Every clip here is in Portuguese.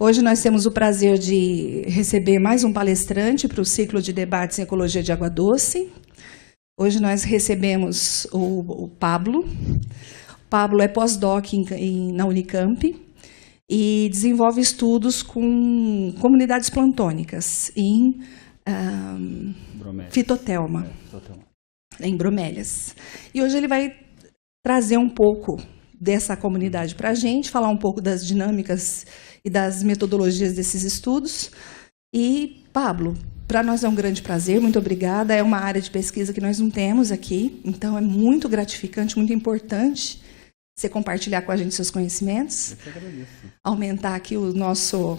Hoje nós temos o prazer de receber mais um palestrante para o ciclo de debates em ecologia de água doce. Hoje nós recebemos o Pablo. O Pablo é pós-doc na Unicamp e desenvolve estudos com comunidades plantônicas em fitotelma, em bromélias. E hoje ele vai trazer um pouco dessa comunidade para a gente, falar um pouco das dinâmicas e das metodologias desses estudos. E, Pablo, para nós é um grande prazer, muito obrigada. É uma área de pesquisa que nós não temos aqui, então é muito gratificante, muito importante você compartilhar com a gente seus conhecimentos. Eu que agradeço. Aumentar aqui os nossos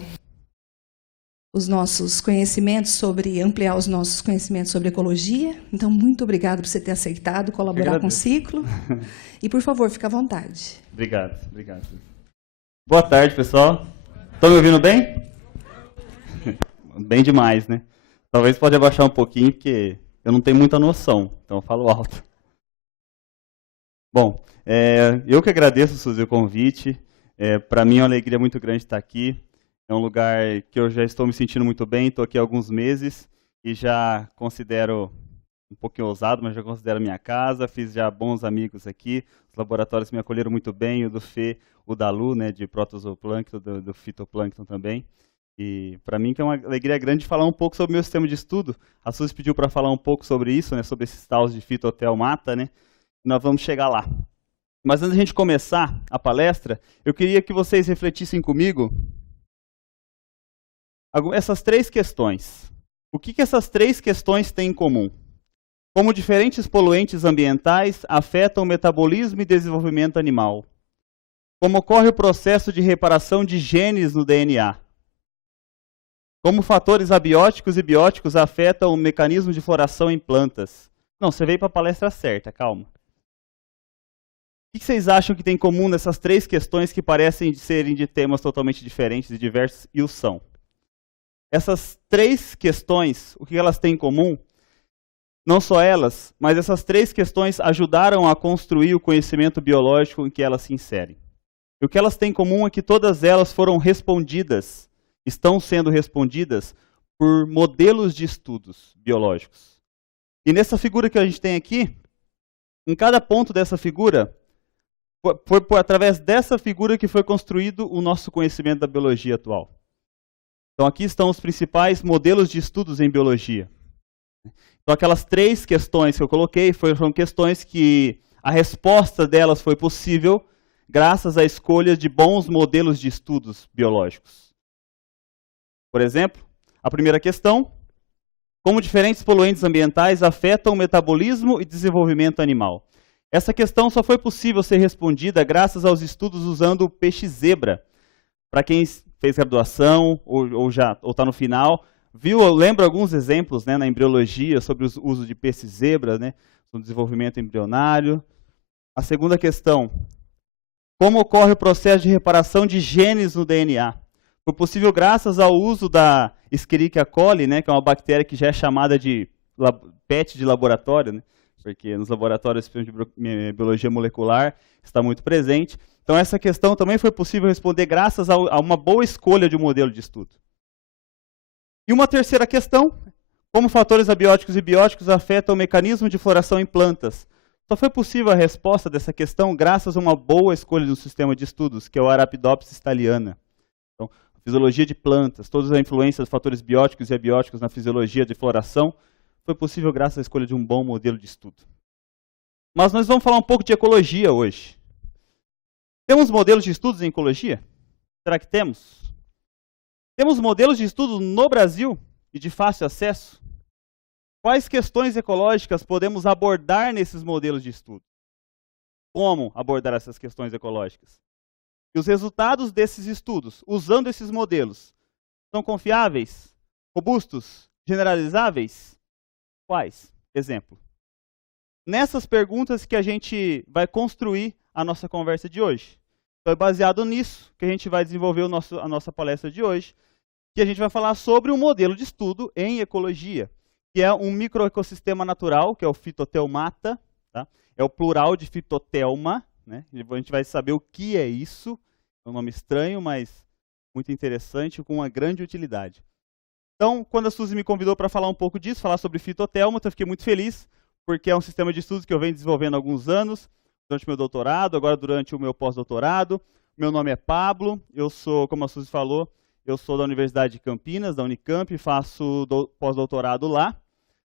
conhecimentos ampliar os nossos conhecimentos sobre ecologia. Então, muito obrigado por você ter aceitado colaborar com o ciclo. E, por favor, fique à vontade. Obrigado, obrigado. Boa tarde, pessoal. Estão me ouvindo bem? Bem demais, né? Talvez pode abaixar um pouquinho, porque eu não tenho muita noção, então eu falo alto. Bom, eu que agradeço, Suzy, o convite. Para mim é uma alegria muito grande estar aqui. É um lugar que eu já estou me sentindo muito bem, estou aqui há alguns meses e já considero um pouquinho ousado, mas já considero minha casa, fiz já bons amigos aqui, os laboratórios me acolheram muito bem, o do Fê, o da Lu, né, de protozoplâncton, do fitoplâncton também. E para mim que é uma alegria grande falar um pouco sobre o meu sistema de estudo. A Suzy pediu para falar um pouco sobre isso, né, sobre esses taus de fitotelmata, né, e nós vamos chegar lá. Mas antes de a gente começar a palestra, eu queria que vocês refletissem comigo essas três questões. O que essas três questões têm em comum? Como diferentes poluentes ambientais afetam o metabolismo e desenvolvimento animal? Como ocorre o processo de reparação de genes no DNA? Como fatores abióticos e bióticos afetam o mecanismo de floração em plantas? Não, você veio para a palestra certa, calma. O que vocês acham que tem em comum nessas três questões que parecem serem de temas totalmente diferentes e diversos, e o são? Essas três questões, o que elas têm em comum? Não só elas, mas essas três questões ajudaram a construir o conhecimento biológico em que elas se inserem. E o que elas têm em comum é que todas elas foram respondidas, estão sendo respondidas por modelos de estudos biológicos. E nessa figura que a gente tem aqui, em cada ponto dessa figura, foi através dessa figura que foi construído o nosso conhecimento da biologia atual. Então aqui estão os principais modelos de estudos em biologia. Então aquelas três questões que eu coloquei foram questões que a resposta delas foi possível graças à escolha de bons modelos de estudos biológicos. Por exemplo, a primeira questão: como diferentes poluentes ambientais afetam o metabolismo e desenvolvimento animal? Essa questão só foi possível ser respondida graças aos estudos usando o peixe-zebra. Para quem fez graduação ou está no final, lembra alguns exemplos, né, na embriologia sobre o uso de peixe-zebra, né, no desenvolvimento embrionário. A segunda questão: como ocorre o processo de reparação de genes no DNA? Foi possível graças ao uso da Escherichia coli, né, que é uma bactéria que já é chamada de PET de laboratório, né, porque nos laboratórios de biologia molecular está muito presente. Então essa questão também foi possível responder graças a uma boa escolha de um modelo de estudo. E uma terceira questão: como fatores abióticos e bióticos afetam o mecanismo de floração em plantas? Só foi possível a resposta dessa questão graças a uma boa escolha de um sistema de estudos, que é o Arabidopsis thaliana. Então, a fisiologia de plantas, todas as influências dos fatores bióticos e abióticos na fisiologia de floração, foi possível graças à escolha de um bom modelo de estudo. Mas nós vamos falar um pouco de ecologia hoje. Temos modelos de estudos em ecologia? Será que temos? Temos modelos de estudo no Brasil e de fácil acesso? Quais questões ecológicas podemos abordar nesses modelos de estudo? Como abordar essas questões ecológicas? E os resultados desses estudos, usando esses modelos, são confiáveis, robustos, generalizáveis? Quais? Exemplo. Nessas perguntas que a gente vai construir a nossa conversa de hoje. Então é baseado nisso que a gente vai desenvolver a nossa palestra de hoje, que a gente vai falar sobre um modelo de estudo em ecologia, que é um microecossistema natural, que é o fitotelmata, tá? É o plural de fitotelma, né? A gente vai saber o que é isso, é um nome estranho, mas muito interessante, com uma grande utilidade. Então, quando a Suzy me convidou para falar um pouco disso, falar sobre fitotélmata, eu fiquei muito feliz, porque é um sistema de estudos que eu venho desenvolvendo há alguns anos, durante o meu doutorado, agora durante o meu pós-doutorado. Meu nome é Pablo, eu sou, como a Suzy falou, eu sou da Universidade de Campinas, da Unicamp, faço pós-doutorado lá,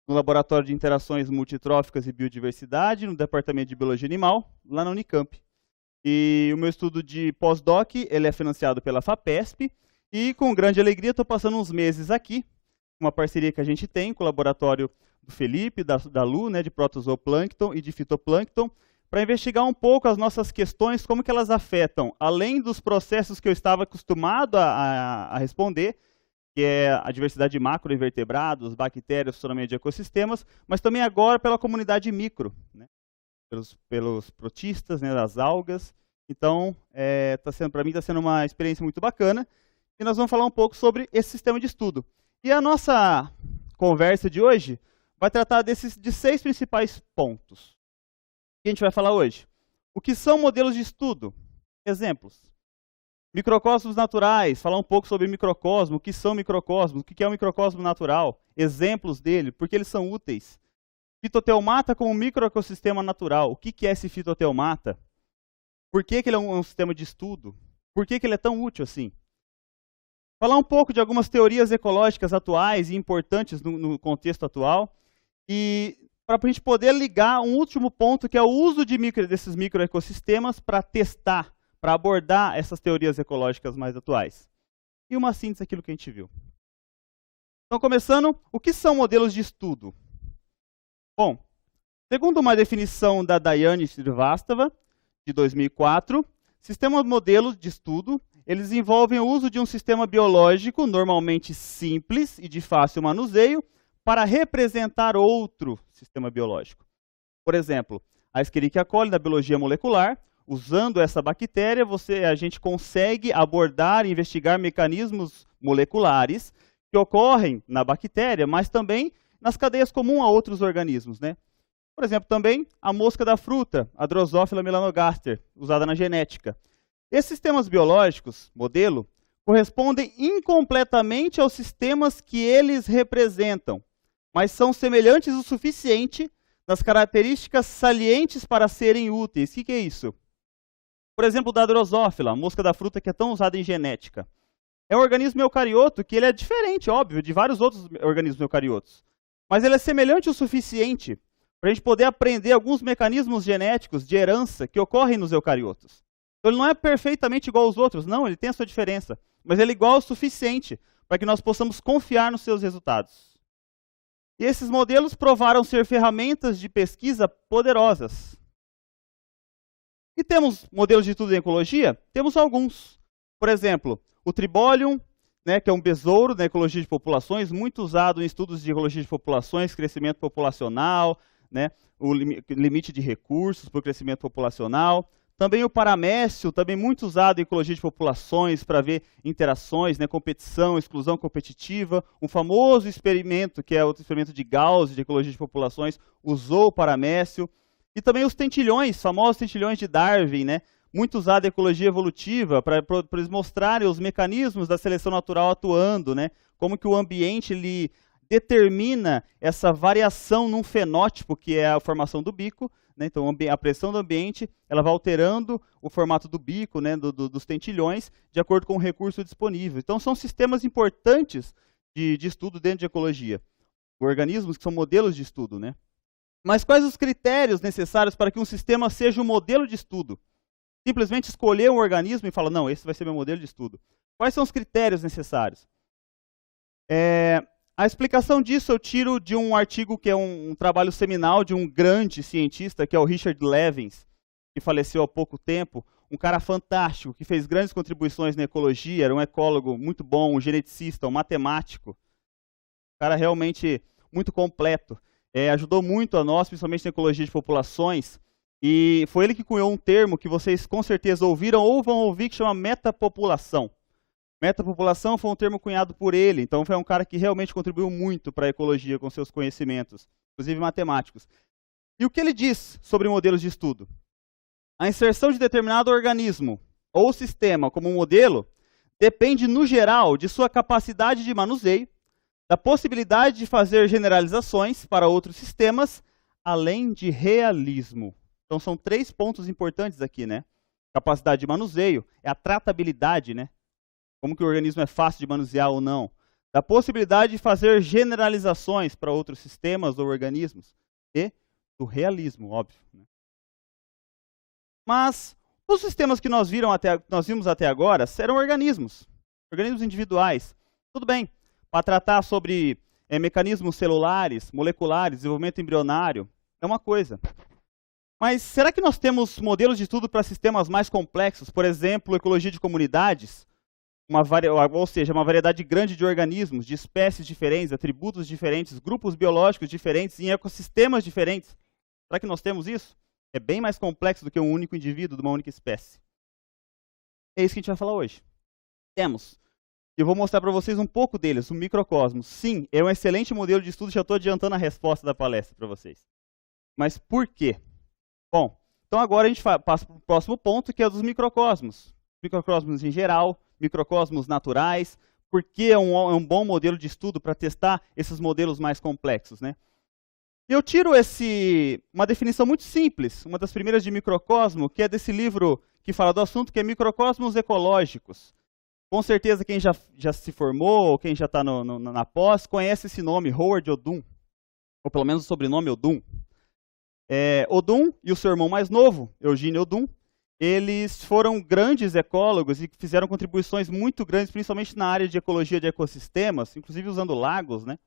no Laboratório de Interações Multitróficas e Biodiversidade, no Departamento de Biologia Animal, lá na Unicamp. E o meu estudo de pós-doc, ele é financiado pela FAPESP, e com grande alegria estou passando uns meses aqui, uma parceria que a gente tem com o laboratório do Felipe, da Lu, né, de protozooplâncton e de fitoplâncton, para investigar um pouco as nossas questões, como que elas afetam, além dos processos que eu estava acostumado a responder, que é a diversidade de macroinvertebrados, bactérias, funcionamento de ecossistemas, mas também agora pela comunidade micro, né, pelos protistas, né, das algas. Então, para mim está sendo uma experiência muito bacana. E nós vamos falar um pouco sobre esse sistema de estudo. E a nossa conversa de hoje vai tratar de 6 principais pontos. O que a gente vai falar hoje? O que são modelos de estudo? Exemplos. Microcosmos naturais, falar um pouco sobre microcosmo, o que são microcosmos, o que é um microcosmo natural, exemplos dele, por que eles são úteis. Fitotélmata como microecossistema natural, o que é esse fitotélmata? Por que ele é um sistema de estudo? Por que ele é tão útil assim? Falar um pouco de algumas teorias ecológicas atuais e importantes no contexto atual, e para a gente poder ligar um último ponto, que é o uso desses microecossistemas para testar, para abordar essas teorias ecológicas mais atuais. E uma síntese daquilo que a gente viu. Então, começando, o que são modelos de estudo? Bom, segundo uma definição da Daiane Srivastava, de 2004, sistemas modelos de estudo, eles envolvem o uso de um sistema biológico, normalmente simples e de fácil manuseio, para representar outro sistema biológico. Por exemplo, a Escherichia coli da biologia molecular, usando essa bactéria, a gente consegue abordar e investigar mecanismos moleculares que ocorrem na bactéria, mas também nas cadeias comuns a outros organismos, né? Por exemplo, também a mosca da fruta, a Drosophila melanogaster, usada na genética. Esses sistemas biológicos, modelo, correspondem incompletamente aos sistemas que eles representam, mas são semelhantes o suficiente nas características salientes para serem úteis. O que é isso? Por exemplo, da Drosophila, a mosca da fruta que é tão usada em genética. É um organismo eucarioto que ele é diferente, óbvio, de vários outros organismos eucariotos. Mas ele é semelhante o suficiente para a gente poder aprender alguns mecanismos genéticos de herança que ocorrem nos eucariotos. Então ele não é perfeitamente igual aos outros, não, ele tem a sua diferença. Mas ele é igual o suficiente para que nós possamos confiar nos seus resultados. E esses modelos provaram ser ferramentas de pesquisa poderosas. E temos modelos de estudo em ecologia? Temos alguns. Por exemplo, o Tribolium, né, que é um besouro na ecologia de populações, muito usado em estudos de ecologia de populações, crescimento populacional, né, o limite de recursos para o crescimento populacional. Também o paramécio, também muito usado em ecologia de populações para ver interações, né, competição, exclusão competitiva. Um famoso experimento, que é o experimento de Gauss, de ecologia de populações, usou o paramécio. E também os tentilhões, famosos tentilhões de Darwin, né, muito usado em ecologia evolutiva, para eles mostrarem os mecanismos da seleção natural atuando, né, como que o ambiente ele determina essa variação num fenótipo, que é a formação do bico. Né, então, a pressão do ambiente ela vai alterando o formato do bico, né, dos tentilhões, de acordo com o recurso disponível. Então, são sistemas importantes de estudo dentro de ecologia. Organismos que são modelos de estudo. Né? Mas quais os critérios necessários para que um sistema seja um modelo de estudo? Simplesmente escolher um organismo e falar, não, esse vai ser meu modelo de estudo. Quais são os critérios necessários? A explicação disso eu tiro de um artigo que é um trabalho seminal de um grande cientista, que é o Richard Levins, que faleceu há pouco tempo, um cara fantástico, que fez grandes contribuições na ecologia, era um ecólogo muito bom, um geneticista, um matemático, um cara realmente muito completo. Ajudou muito a nós, principalmente na ecologia de populações, e foi ele que cunhou um termo que vocês com certeza ouviram ou vão ouvir, que chama metapopulação. Metapopulação foi um termo cunhado por ele, então foi um cara que realmente contribuiu muito para a ecologia com seus conhecimentos, inclusive matemáticos. E o que ele diz sobre modelos de estudo? A inserção de determinado organismo ou sistema como um modelo depende, no geral, de sua capacidade de manuseio, da possibilidade de fazer generalizações para outros sistemas, além de realismo. Então, são 3 pontos importantes aqui, né? Capacidade de manuseio, é a tratabilidade, né? Como que o organismo é fácil de manusear ou não. Da possibilidade de fazer generalizações para outros sistemas ou organismos. E do realismo, óbvio. Né? Mas os sistemas que nós vimos até agora eram organismos individuais. Tudo bem, para tratar sobre mecanismos celulares, moleculares, desenvolvimento embrionário, é uma coisa. Mas será que nós temos modelos de estudo para sistemas mais complexos? Por exemplo, ecologia de comunidades, ou seja, uma variedade grande de organismos, de espécies diferentes, atributos diferentes, grupos biológicos diferentes, em ecossistemas diferentes. Será que nós temos isso? É bem mais complexo do que um único indivíduo de uma única espécie. É isso que a gente vai falar hoje. Temos. Eu vou mostrar para vocês um pouco deles, o microcosmos. Sim, é um excelente modelo de estudo, já estou adiantando a resposta da palestra para vocês. Mas por quê? Bom, então agora a gente passa para o próximo ponto, que é o dos microcosmos. Microcosmos em geral, microcosmos naturais, porque é um bom modelo de estudo para testar esses modelos mais complexos, né? E eu tiro uma definição muito simples, uma das primeiras de microcosmo, que é desse livro que fala do assunto, que é Microcosmos Ecológicos. Com certeza quem já se formou, ou quem já está na pós, conhece esse nome, Howard Odum, ou pelo menos o sobrenome Odum. Odum e o seu irmão mais novo, Eugene Odum, eles foram grandes ecólogos e fizeram contribuições muito grandes, principalmente na área de ecologia de ecossistemas, inclusive usando lagos, né,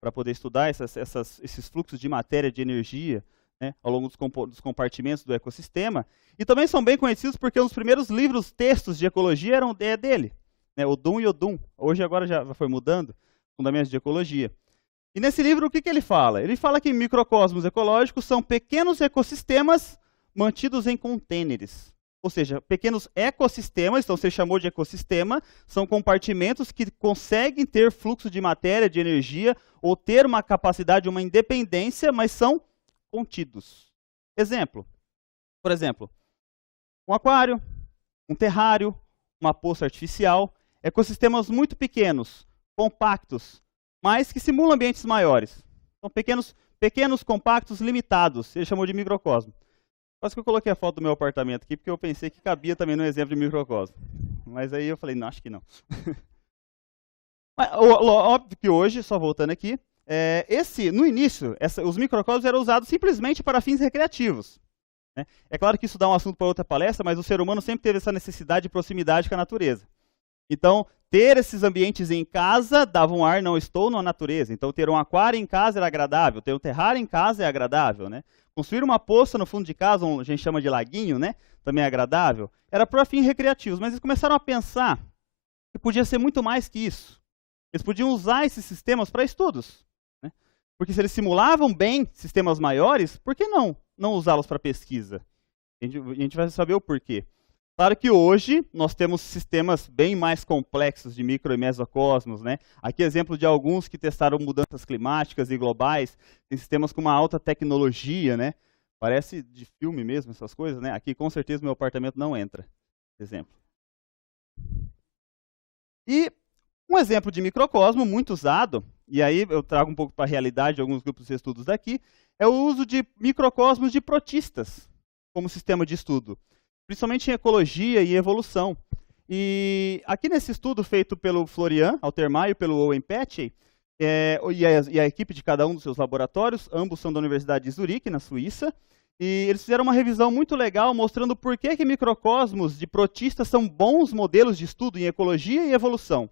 para poder estudar esses fluxos de matéria, de energia, né, ao longo dos compartimentos do ecossistema. E também são bem conhecidos porque os primeiros textos de ecologia eram dele, né, Odum e Odum. Hoje agora já foi mudando, Fundamentos de Ecologia. E nesse livro o que ele fala? Ele fala que microcosmos ecológicos são pequenos ecossistemas mantidos em contêineres. Ou seja, pequenos ecossistemas, então você chamou de ecossistema, são compartimentos que conseguem ter fluxo de matéria, de energia, ou ter uma capacidade, uma independência, mas são contidos. Por exemplo, um aquário, um terrário, uma poça artificial, ecossistemas muito pequenos, compactos, mas que simulam ambientes maiores. São pequenos compactos, limitados. Ele chamou de microcosmo. Quase que eu coloquei a foto do meu apartamento aqui, porque eu pensei que cabia também no exemplo de microcosmo. Mas aí eu falei, não, acho que não. Mas, óbvio que hoje, só voltando aqui, no início, os microcosmos eram usados simplesmente para fins recreativos. Né? É claro que isso dá um assunto para outra palestra, mas o ser humano sempre teve essa necessidade de proximidade com a natureza. Então, ter esses ambientes em casa dava um ar, não estou na natureza. Então, ter um aquário em casa era agradável, ter um terrário em casa é agradável, né? Construir uma poça no fundo de casa, a gente chama de laguinho, né? Também é agradável. Era para fins recreativos, mas eles começaram a pensar que podia ser muito mais que isso. Eles podiam usar esses sistemas para estudos. Né? Porque se eles simulavam bem sistemas maiores, por que não usá-los para pesquisa? A gente vai saber o porquê. Claro que hoje nós temos sistemas bem mais complexos de micro e mesocosmos, né? Aqui exemplo de alguns que testaram mudanças climáticas e globais, tem sistemas com uma alta tecnologia, né? Parece de filme mesmo essas coisas, né? Aqui com certeza meu apartamento não entra, exemplo. E um exemplo de microcosmo muito usado, e aí eu trago um pouco para a realidade de alguns grupos de estudos daqui, é o uso de microcosmos de protistas como sistema de estudo. Principalmente em ecologia e evolução. E aqui nesse estudo feito pelo Florian Altermayer e pelo Owen Petty, e a equipe de cada um dos seus laboratórios, ambos são da Universidade de Zurique, na Suíça, e eles fizeram uma revisão muito legal mostrando por que microcosmos de protistas são bons modelos de estudo em ecologia e evolução.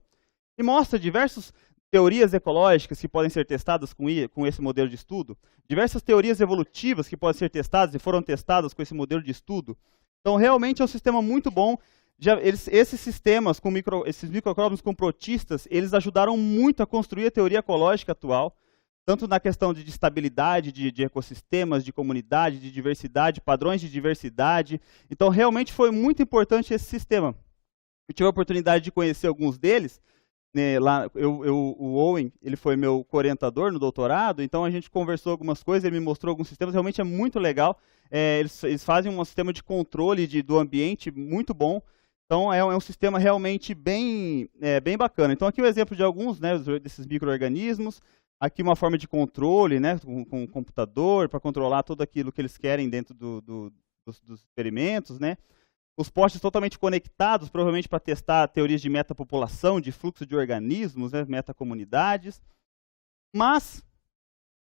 E mostra diversas teorias ecológicas que podem ser testadas com esse modelo de estudo, diversas teorias evolutivas que podem ser testadas e foram testadas com esse modelo de estudo. Então, realmente é um sistema muito bom. Esses sistemas, esses microcosmos com protistas, eles ajudaram muito a construir a teoria ecológica atual, tanto na questão de estabilidade de ecossistemas, de comunidade, de diversidade, padrões de diversidade. Então, realmente foi muito importante esse sistema. Eu tive a oportunidade de conhecer alguns deles. Né, o Owen, ele foi meu co-orientador no doutorado, então a gente conversou algumas coisas, ele me mostrou alguns sistemas, realmente é muito legal. Eles fazem um sistema de controle do ambiente muito bom. Então, é um sistema realmente bem bacana. Então, aqui o exemplo de alguns, né, desses micro-organismos. Aqui uma forma de controle, né, com um computador, para controlar tudo aquilo que eles querem dentro dos experimentos, né. Os postes totalmente conectados, provavelmente para testar teorias de metapopulação, de fluxo de organismos, né, metacomunidades. Mas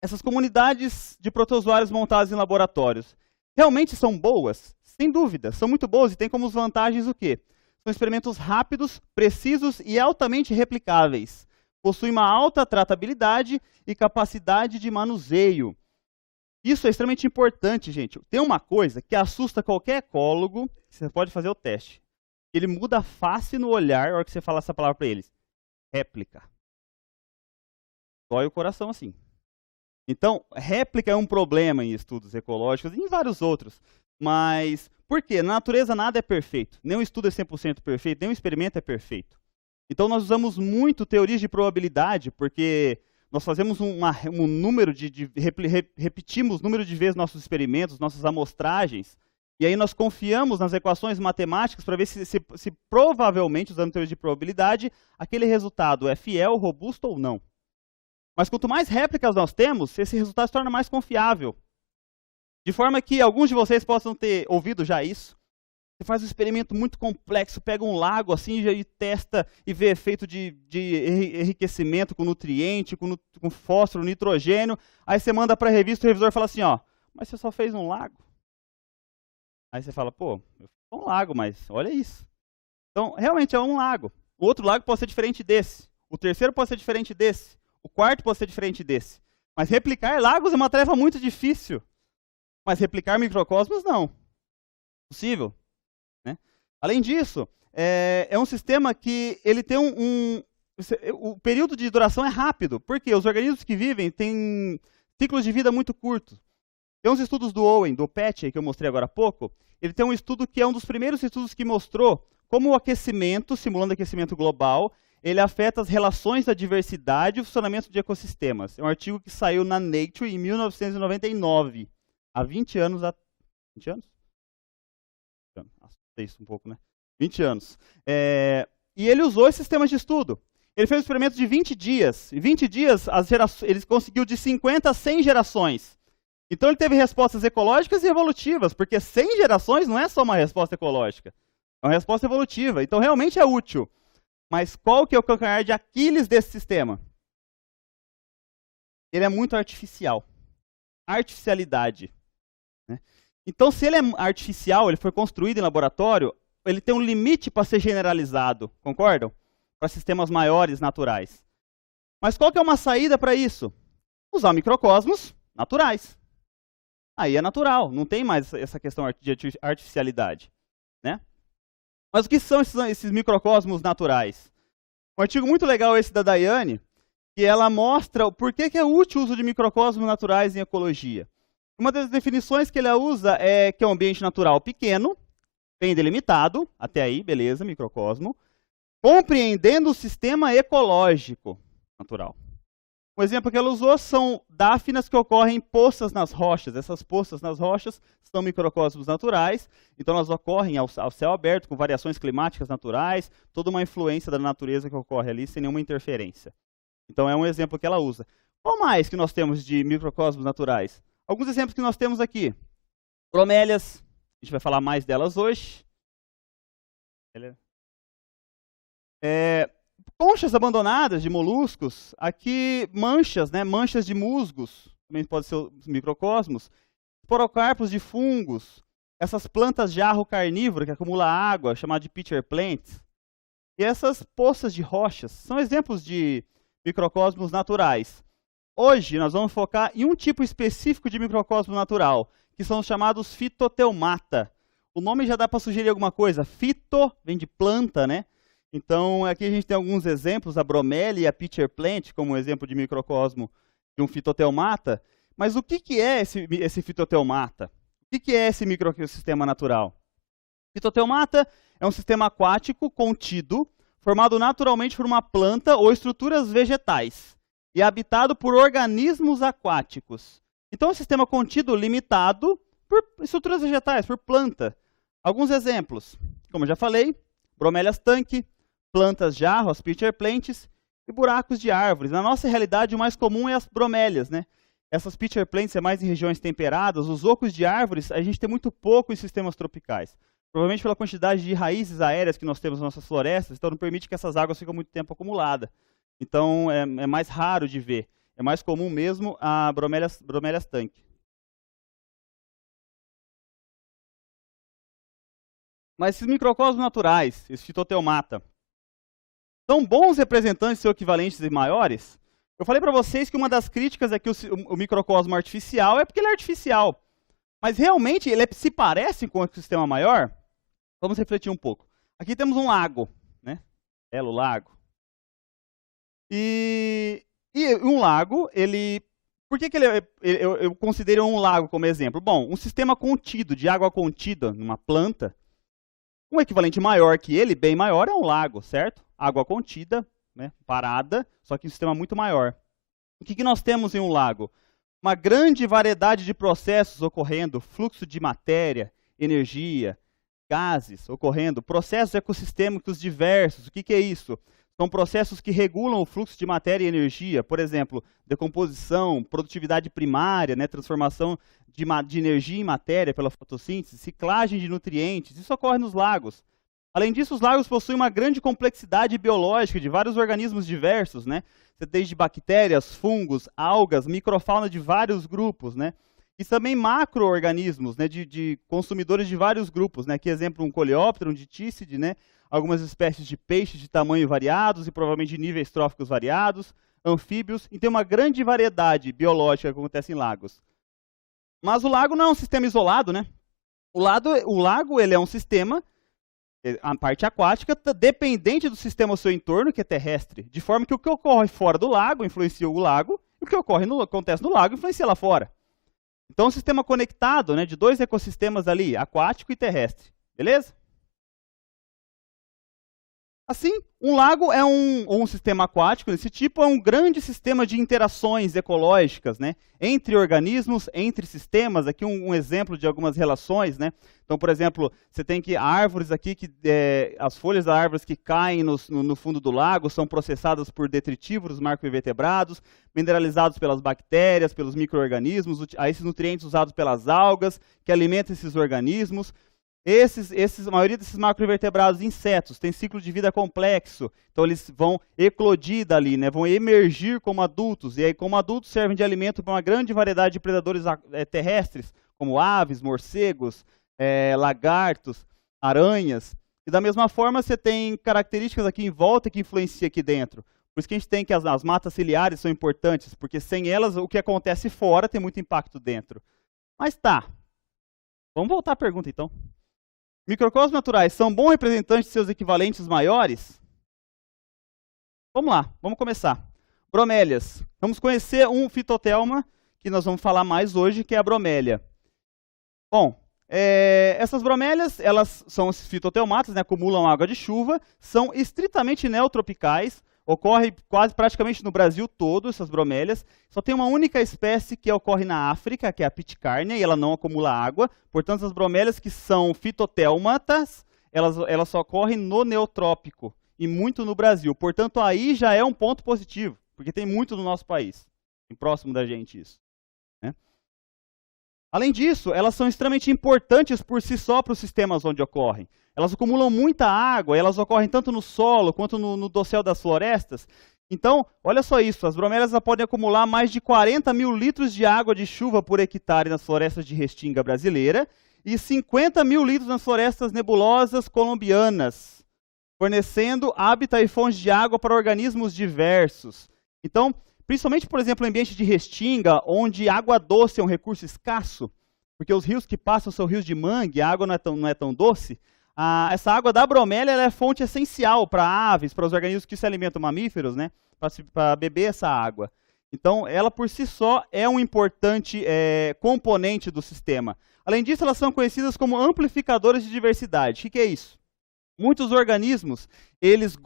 essas comunidades de protozoários montadas em laboratórios realmente são boas? Sem dúvida, são muito boas e têm como vantagens o quê? São experimentos rápidos, precisos e altamente replicáveis. Possuem uma alta tratabilidade e capacidade de manuseio. Isso é extremamente importante, gente. Tem uma coisa que assusta qualquer ecólogo, você pode fazer o teste. Ele muda a face no olhar na hora que você fala essa palavra para eles. Réplica. Dói o coração assim. Então, réplica é um problema em estudos ecológicos e em vários outros. Mas, por quê? Na natureza nada é perfeito. Nenhum estudo é 100% perfeito, nenhum experimento é perfeito. Então, nós usamos muito teorias de probabilidade, porque nós fazemos um número repetimos o número de vezes nossos experimentos, nossas amostragens, e aí nós confiamos nas equações matemáticas para ver se provavelmente, usando teorias de probabilidade, aquele resultado é fiel, robusto ou não. Mas quanto mais réplicas nós temos, esse resultado se torna mais confiável. De forma que alguns de vocês possam ter ouvido já isso. Você faz um experimento muito complexo, pega um lago assim e testa e vê efeito de enriquecimento com nutriente, com fósforo, nitrogênio. Aí você manda para a revista, o revisor fala assim, ó, mas você só fez um lago. Aí você fala, pô, eu fiz um lago, mas olha isso. Então, realmente é um lago. O outro lago pode ser diferente desse. O terceiro pode ser diferente desse. O quarto pode ser diferente desse. Mas replicar lagos é uma tarefa muito difícil. Mas replicar microcosmos, não. Possível. Né? Além disso, é um sistema que ele tem o período de duração é rápido. Porque os organismos que vivem têm ciclos de vida muito curtos. Tem uns estudos do Owen, do Petty, que eu mostrei agora há pouco. Ele tem um estudo que é um dos primeiros estudos que mostrou como o aquecimento, simulando aquecimento global, ele afeta as relações da diversidade e o funcionamento de ecossistemas. É um artigo que saiu na Nature em 1999. Há 20 anos. 20 anos? Assustei isso um pouco, né? 20 anos. E ele usou esses sistemas de estudo. Ele fez um experimento de 20 dias. Em 20 dias, ele conseguiu de 50 a 100 gerações. Então ele teve respostas ecológicas e evolutivas, porque 100 gerações não é só uma resposta ecológica. É uma resposta evolutiva. Então realmente é útil. Mas qual que é o calcanhar de Aquiles desse sistema? Ele é muito artificial. Artificialidade. Né? Então, se ele é artificial, ele foi construído em laboratório, ele tem um limite para ser generalizado, concordam? Para sistemas maiores, naturais. Mas qual que é uma saída para isso? Usar microcosmos naturais. Aí é natural, não tem mais essa questão de artificialidade. Né? Mas o que são esses microcosmos naturais? Um artigo muito legal esse da Daiane, que ela mostra por que é útil o uso de microcosmos naturais em ecologia. Uma das definições que ela usa é que é um ambiente natural pequeno, bem delimitado, até aí, beleza, microcosmo, compreendendo o sistema ecológico natural. Um exemplo que ela usou são dáfinas que ocorrem em poças nas rochas. Essas poças nas rochas são microcosmos naturais, então elas ocorrem ao céu aberto, com variações climáticas naturais, toda uma influência da natureza que ocorre ali, sem nenhuma interferência. Então é um exemplo que ela usa. Qual mais que nós temos de microcosmos naturais? Alguns exemplos que nós temos aqui. Bromélias, a gente vai falar mais delas hoje. Conchas abandonadas de moluscos, aqui manchas, né, manchas de musgos, também pode ser os microcosmos, esporocarpos de fungos, essas plantas jarro carnívoro que acumula água, chamada de pitcher plants, e essas poças de rochas, são exemplos de microcosmos naturais. Hoje nós vamos focar em um tipo específico de microcosmo natural, que são os chamados Phytoteumata. O nome já dá para sugerir alguma coisa, fito vem de planta, né? Então, aqui a gente tem alguns exemplos, a bromélia e a pitcher plant, como exemplo de microcosmo de um fitoteumata. Mas o que é esse fitoteumata? O que é esse microsistema natural? Fitoteumata é um sistema aquático contido, formado naturalmente por uma planta ou estruturas vegetais, e habitado por organismos aquáticos. Então, é um sistema contido limitado por estruturas vegetais, por planta. Alguns exemplos, como eu já falei, bromélias tanque, plantas jarro, as pitcher plants, e buracos de árvores. Na nossa realidade, o mais comum é as bromélias, né? Essas pitcher plants é mais em regiões temperadas. Os ocos de árvores, a gente tem muito pouco em sistemas tropicais. Provavelmente pela quantidade de raízes aéreas que nós temos nas nossas florestas, então não permite que essas águas fiquem muito tempo acumuladas. Então, é mais raro de ver. É mais comum mesmo a bromélias tanque. Mas esses microcosmos naturais, esses Phytotheomata, são bons representantes de seus equivalentes maiores? Eu falei para vocês que uma das críticas é que o microcosmo artificial é porque ele é artificial. Mas realmente ele se parece com o ecossistema maior? Vamos refletir um pouco. Aqui temos um lago, né? Belo lago. E um lago, por que eu considero um lago como exemplo? Bom, um sistema contido, de água contida numa planta, um equivalente maior que ele, bem maior, é um lago, certo? Água contida, né, parada, só que um sistema muito maior. O que nós temos em um lago? Uma grande variedade de processos ocorrendo, fluxo de matéria, energia, gases ocorrendo, processos ecossistêmicos diversos. O que é isso? São processos que regulam o fluxo de matéria e energia, por exemplo, decomposição, produtividade primária, né, transformação de energia em matéria pela fotossíntese, ciclagem de nutrientes, isso ocorre nos lagos. Além disso, os lagos possuem uma grande complexidade biológica de vários organismos diversos, né? Desde bactérias, fungos, algas, microfauna de vários grupos, né? E também macro-organismos, né? De consumidores de vários grupos, né? Aqui, exemplo, um coleóptero, um ditícide, né? Algumas espécies de peixes de tamanho variados e provavelmente de níveis tróficos variados, anfíbios, e tem uma grande variedade biológica que acontece em lagos. Mas o lago não é um sistema isolado, né? O lago ele é um sistema, a parte aquática, dependente do sistema ao seu entorno, que é terrestre, de forma que o que ocorre fora do lago influencia o lago, e o que acontece no lago influencia lá fora. Então, um sistema conectado, né, de dois ecossistemas ali, aquático e terrestre. Beleza? Assim, um lago é um sistema aquático desse tipo, é um grande sistema de interações ecológicas, né, entre organismos, entre sistemas. Aqui um exemplo de algumas relações, né? Então, por exemplo, você tem árvores aqui, as folhas das árvores que caem no fundo do lago são processadas por detritívoros macroinvertebrados, mineralizados pelas bactérias, pelos micro-organismos, esses nutrientes usados pelas algas, que alimentam esses organismos. A maioria desses macroinvertebrados, insetos, tem ciclo de vida complexo, então eles vão eclodir dali, né, vão emergir como adultos, e aí como adultos servem de alimento para uma grande variedade de predadores terrestres, como aves, morcegos, lagartos, aranhas. E da mesma forma você tem características aqui em volta que influenciam aqui dentro. Por isso que a gente tem que as matas ciliares são importantes, porque sem elas o que acontece fora tem muito impacto dentro. Mas tá, vamos voltar à pergunta então. Microcosmos naturais são bons representantes de seus equivalentes maiores? Vamos lá, vamos começar. Bromélias. Vamos conhecer um fitotelma que nós vamos falar mais hoje, que é a bromélia. Bom, essas bromélias, elas são os fitotelmatas, né, acumulam água de chuva, são estritamente neotropicais, ocorre praticamente no Brasil todo, essas bromélias. Só tem uma única espécie que ocorre na África, que é a Pitcairnea, e ela não acumula água. Portanto, as bromélias que são fitotelmatas, elas só ocorrem no neotrópico e muito no Brasil. Portanto, aí já é um ponto positivo, porque tem muito no nosso país, próximo da gente isso, né? Além disso, elas são extremamente importantes por si só para os sistemas onde ocorrem. Elas acumulam muita água, elas ocorrem tanto no solo quanto no dossel das florestas. Então, olha só isso, as bromélias podem acumular mais de 40 mil litros de água de chuva por hectare nas florestas de restinga brasileira e 50 mil litros nas florestas nebulosas colombianas, fornecendo hábitat e fontes de água para organismos diversos. Então, principalmente, por exemplo, em ambiente de restinga, onde água doce é um recurso escasso, porque os rios que passam são rios de mangue, a água não é tão doce, essa água da bromélia ela é fonte essencial para aves, para os organismos que se alimentam mamíferos, né, para beber essa água. Então, ela por si só é um importante componente do sistema. Além disso, elas são conhecidas como amplificadoras de diversidade. O que é isso? Muitos organismos, eles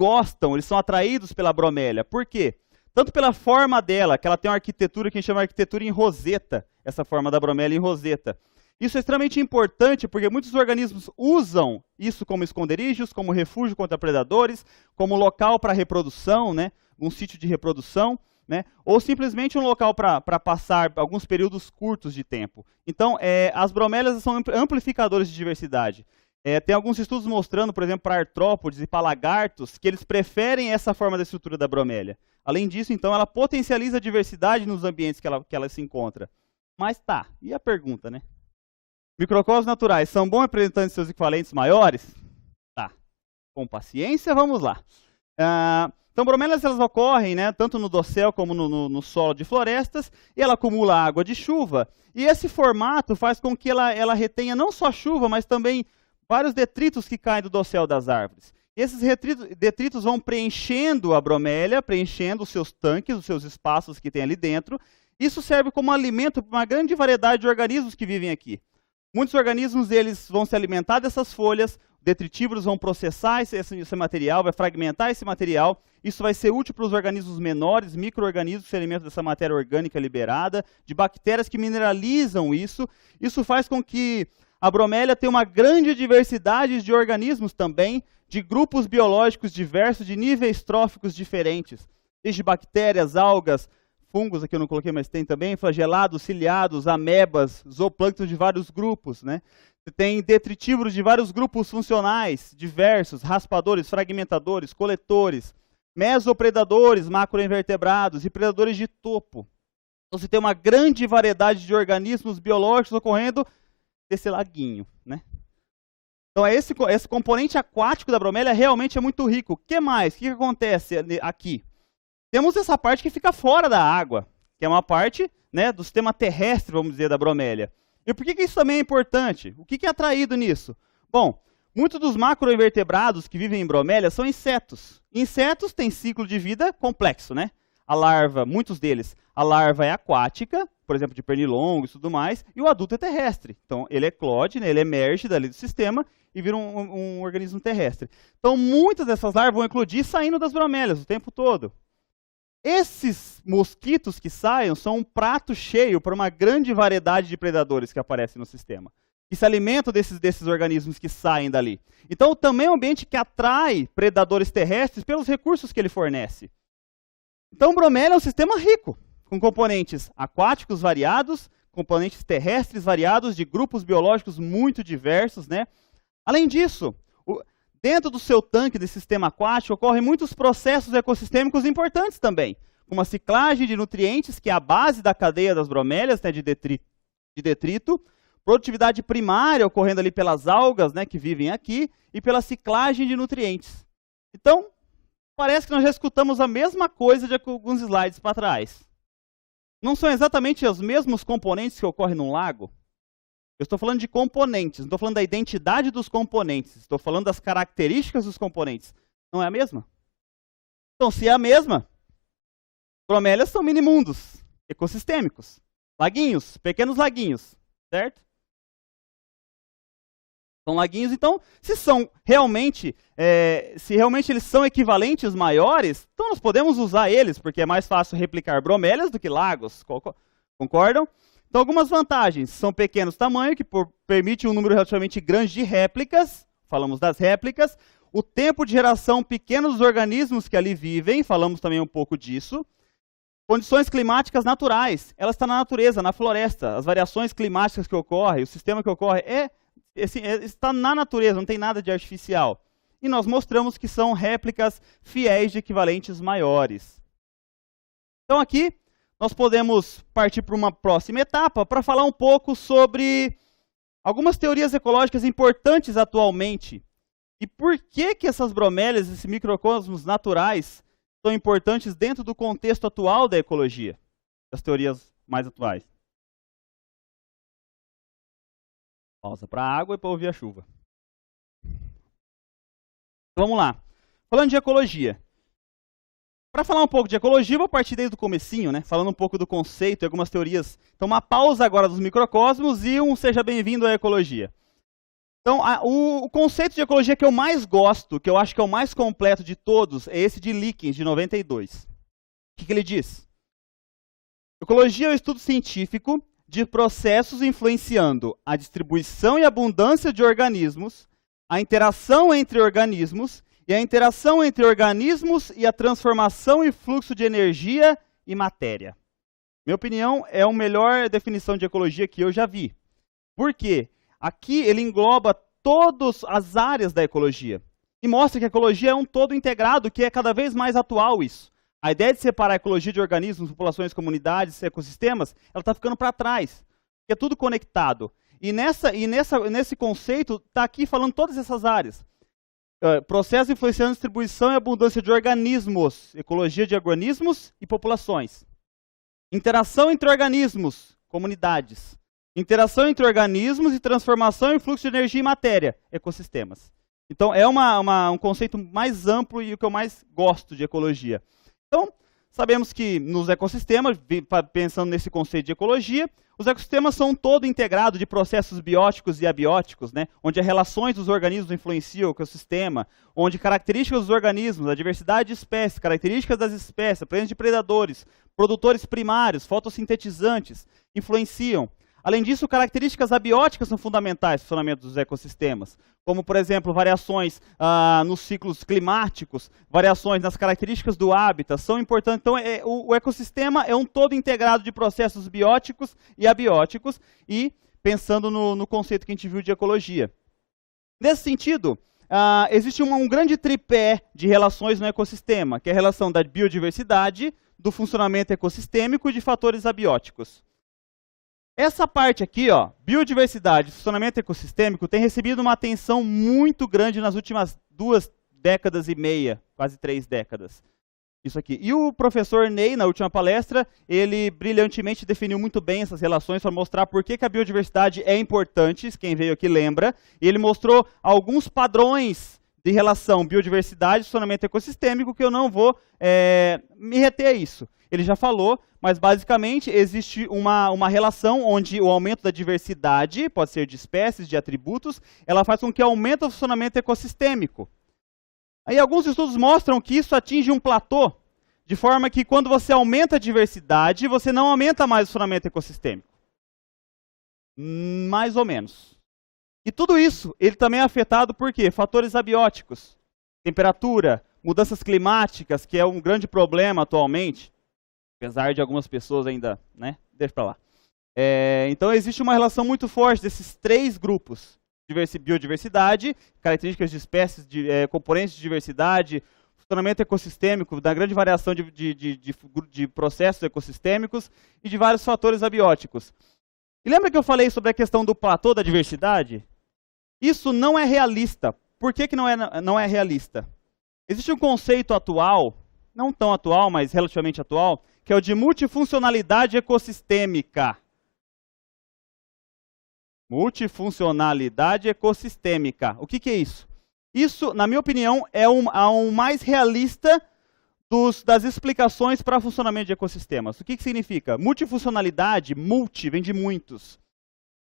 são atraídos pela bromélia. Por quê? Tanto pela forma dela, que ela tem uma arquitetura que a gente chama de arquitetura em roseta, essa forma da bromélia em roseta. Isso é extremamente importante porque muitos organismos usam isso como esconderijos, como refúgio contra predadores, como local para reprodução, né? Um sítio de reprodução, né? Ou simplesmente um local para passar alguns períodos curtos de tempo. Então, as bromélias são amplificadores de diversidade. Tem alguns estudos mostrando, por exemplo, para artrópodes e para lagartos, que eles preferem essa forma da estrutura da bromélia. Além disso, então, ela potencializa a diversidade nos ambientes que ela se encontra. Mas tá, e a pergunta, né? Microcosmos naturais são bons representantes de seus equivalentes maiores? Tá. Com paciência, vamos lá. Então, bromélias elas ocorrem, né, tanto no dossel como no solo de florestas, e ela acumula água de chuva. E esse formato faz com que ela retenha não só chuva, mas também vários detritos que caem do dossel das árvores. E esses detritos vão preenchendo a bromélia, preenchendo os seus tanques, os seus espaços que tem ali dentro. Isso serve como alimento para uma grande variedade de organismos que vivem aqui. Muitos organismos eles vão se alimentar dessas folhas, detritívoros vão processar esse material, vai fragmentar esse material. Isso vai ser útil para os organismos menores, micro-organismos que se alimentam dessa matéria orgânica liberada, de bactérias que mineralizam isso. Isso faz com que a bromélia tenha uma grande diversidade de organismos também, de grupos biológicos diversos, de níveis tróficos diferentes. Desde bactérias, algas, fungos, aqui eu não coloquei, mas tem também, flagelados, ciliados, amebas, zooplâncton de vários grupos, né? Você tem detritívoros de vários grupos funcionais, diversos, raspadores, fragmentadores, coletores, mesopredadores, macroinvertebrados e predadores de topo. Então você tem uma grande variedade de organismos biológicos ocorrendo desse laguinho, né? Então esse componente aquático da bromélia realmente é muito rico. O que mais? O que acontece aqui? Temos essa parte que fica fora da água, que é uma parte, né, do sistema terrestre, vamos dizer, da bromélia. E por que isso também é importante? O que é atraído nisso? Bom, muitos dos macroinvertebrados que vivem em bromélia são insetos. Insetos têm ciclo de vida complexo, né? A larva, muitos deles, a larva é aquática, por exemplo, de pernilongos e tudo mais, e o adulto é terrestre. Então, ele eclode, né, ele emerge dali do sistema e vira um organismo terrestre. Então, muitas dessas larvas vão eclodir saindo das bromélias o tempo todo. Esses mosquitos que saem são um prato cheio para uma grande variedade de predadores que aparecem no sistema, que se alimentam desses organismos que saem dali. Então, também é um ambiente que atrai predadores terrestres pelos recursos que ele fornece. Então, bromélia é um sistema rico, com componentes aquáticos variados, componentes terrestres variados, de grupos biológicos muito diversos, né? Além disso, dentro do seu tanque desse sistema aquático ocorrem muitos processos ecossistêmicos importantes também, como a ciclagem de nutrientes, que é a base da cadeia das bromélias, né, de detrito, produtividade primária ocorrendo ali pelas algas, né, que vivem aqui, e pela ciclagem de nutrientes. Então, parece que nós já escutamos a mesma coisa de alguns slides para trás. Não são exatamente os mesmos componentes que ocorrem num lago? Eu estou falando de componentes, não estou falando da identidade dos componentes, estou falando das características dos componentes. Não é a mesma? Então, se é a mesma, bromélias são minimundos ecossistêmicos, laguinhos, pequenos laguinhos, certo? São laguinhos, então, se realmente eles são equivalentes maiores, então nós podemos usar eles, porque é mais fácil replicar bromélias do que lagos, concordam? Então, algumas vantagens. São pequenos tamanho, que permite um número relativamente grande de réplicas, falamos das réplicas. O tempo de geração pequeno dos organismos que ali vivem, falamos também um pouco disso. Condições climáticas naturais, ela está na natureza, na floresta. As variações climáticas que ocorrem, o sistema que ocorre, está na natureza, não tem nada de artificial. E nós mostramos que são réplicas fiéis de equivalentes maiores. Então, aqui, nós podemos partir para uma próxima etapa para falar um pouco sobre algumas teorias ecológicas importantes atualmente e por que essas bromélias, esses microcosmos naturais, são importantes dentro do contexto atual da ecologia, das teorias mais atuais. Pausa para a água e para ouvir a chuva. Vamos lá. Falando de ecologia. Para falar um pouco de ecologia, eu vou partir desde o comecinho, né? Falando um pouco do conceito e algumas teorias. Então, uma pausa agora dos microcosmos e seja bem-vindo à ecologia. Então, o conceito de ecologia que eu mais gosto, que eu acho que é o mais completo de todos, é esse de Likens, de 92. O que ele diz? Ecologia é o estudo científico de processos influenciando a distribuição e abundância de organismos, a interação entre organismos e a interação entre organismos e a transformação e fluxo de energia e matéria. Minha opinião, é a melhor definição de ecologia que eu já vi. Por quê? Aqui ele engloba todas as áreas da ecologia e mostra que a ecologia é um todo integrado, que é cada vez mais atual isso. A ideia de separar a ecologia de organismos, populações, comunidades, ecossistemas, ela está ficando para trás, porque é tudo conectado. E nesse conceito, está aqui falando todas essas áreas. Processo influenciando a distribuição e abundância de organismos, ecologia de organismos e populações. Interação entre organismos, comunidades. Interação entre organismos e transformação e fluxo de energia e matéria, ecossistemas. Então, é um conceito mais amplo e o que eu mais gosto de ecologia. Então, sabemos que nos ecossistemas, pensando nesse conceito de ecologia, os ecossistemas são um todo integrado de processos bióticos e abióticos, né? Onde as relações dos organismos influenciam o ecossistema, onde características dos organismos, a diversidade de espécies, características das espécies, a presença de predadores, produtores primários, fotossintetizantes, influenciam. Além disso, características abióticas são fundamentais no funcionamento dos ecossistemas, como, por exemplo, variações nos ciclos climáticos, variações nas características do hábitat, são importantes. Então, o ecossistema é um todo integrado de processos bióticos e abióticos, e pensando no conceito que a gente viu de ecologia. Nesse sentido, existe um grande tripé de relações no ecossistema, que é a relação da biodiversidade, do funcionamento ecossistêmico e de fatores abióticos. Essa parte aqui, ó, biodiversidade e funcionamento ecossistêmico, tem recebido uma atenção muito grande nas últimas 2 décadas e meia, quase 3 décadas. Isso aqui. E o professor Ney, na última palestra, ele brilhantemente definiu muito bem essas relações para mostrar por que a biodiversidade é importante, quem veio aqui lembra. E ele mostrou alguns padrões de relação biodiversidade e funcionamento ecossistêmico que eu não vou me reter a isso. Ele já falou, mas basicamente existe uma relação onde o aumento da diversidade, pode ser de espécies, de atributos, ela faz com que aumente o funcionamento ecossistêmico. Aí alguns estudos mostram que isso atinge um platô, de forma que quando você aumenta a diversidade, você não aumenta mais o funcionamento ecossistêmico. Mais ou menos. E tudo isso, ele também é afetado por quê? Fatores abióticos, temperatura, mudanças climáticas, que é um grande problema atualmente, apesar de algumas pessoas ainda, né, deixa para lá. Então existe uma relação muito forte desses 3 grupos: biodiversidade, características de espécies, componentes de diversidade, funcionamento ecossistêmico, da grande variação de processos ecossistêmicos e de vários fatores abióticos. E lembra que eu falei sobre a questão do platô da diversidade? Isso não é realista. Por que não é realista? Existe um conceito atual, não tão atual, mas relativamente atual, que é o de multifuncionalidade ecossistêmica. Multifuncionalidade ecossistêmica. O que é isso? Isso, na minha opinião, é o mais realista das explicações para funcionamento de ecossistemas. O que significa? Multifuncionalidade, multi, vem de muitos.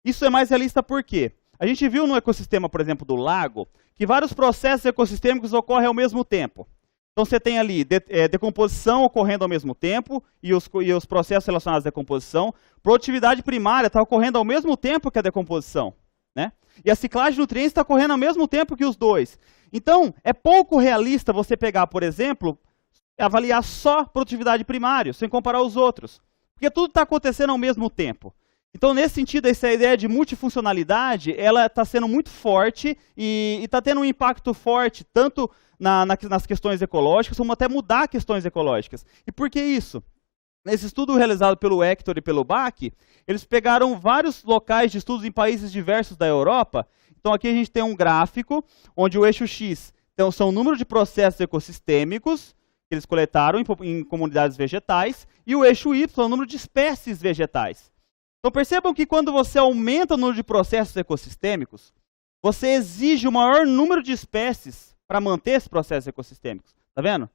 Isso é mais realista por quê? A gente viu no ecossistema, por exemplo, do lago, que vários processos ecossistêmicos ocorrem ao mesmo tempo. Então você tem ali decomposição ocorrendo ao mesmo tempo e os processos relacionados à decomposição. Produtividade primária está ocorrendo ao mesmo tempo que a decomposição, né? E a ciclagem de nutrientes está ocorrendo ao mesmo tempo que os dois. Então, é pouco realista você pegar, por exemplo, avaliar só produtividade primária, sem comparar os outros. Porque tudo está acontecendo ao mesmo tempo. Então, nesse sentido, essa ideia de multifuncionalidade, ela está sendo muito forte e está tendo um impacto forte, tanto nas questões ecológicas, como até mudar questões ecológicas. E por que isso? Nesse estudo realizado pelo Hector e pelo Bach, eles pegaram vários locais de estudos em países diversos da Europa. Então aqui a gente tem um gráfico, onde o eixo X são o número de processos ecossistêmicos que eles coletaram em comunidades vegetais, e o eixo Y é o número de espécies vegetais. Então percebam que quando você aumenta o número de processos ecossistêmicos, você exige o maior número de espécies para manter esses processos ecossistêmicos. Está vendo?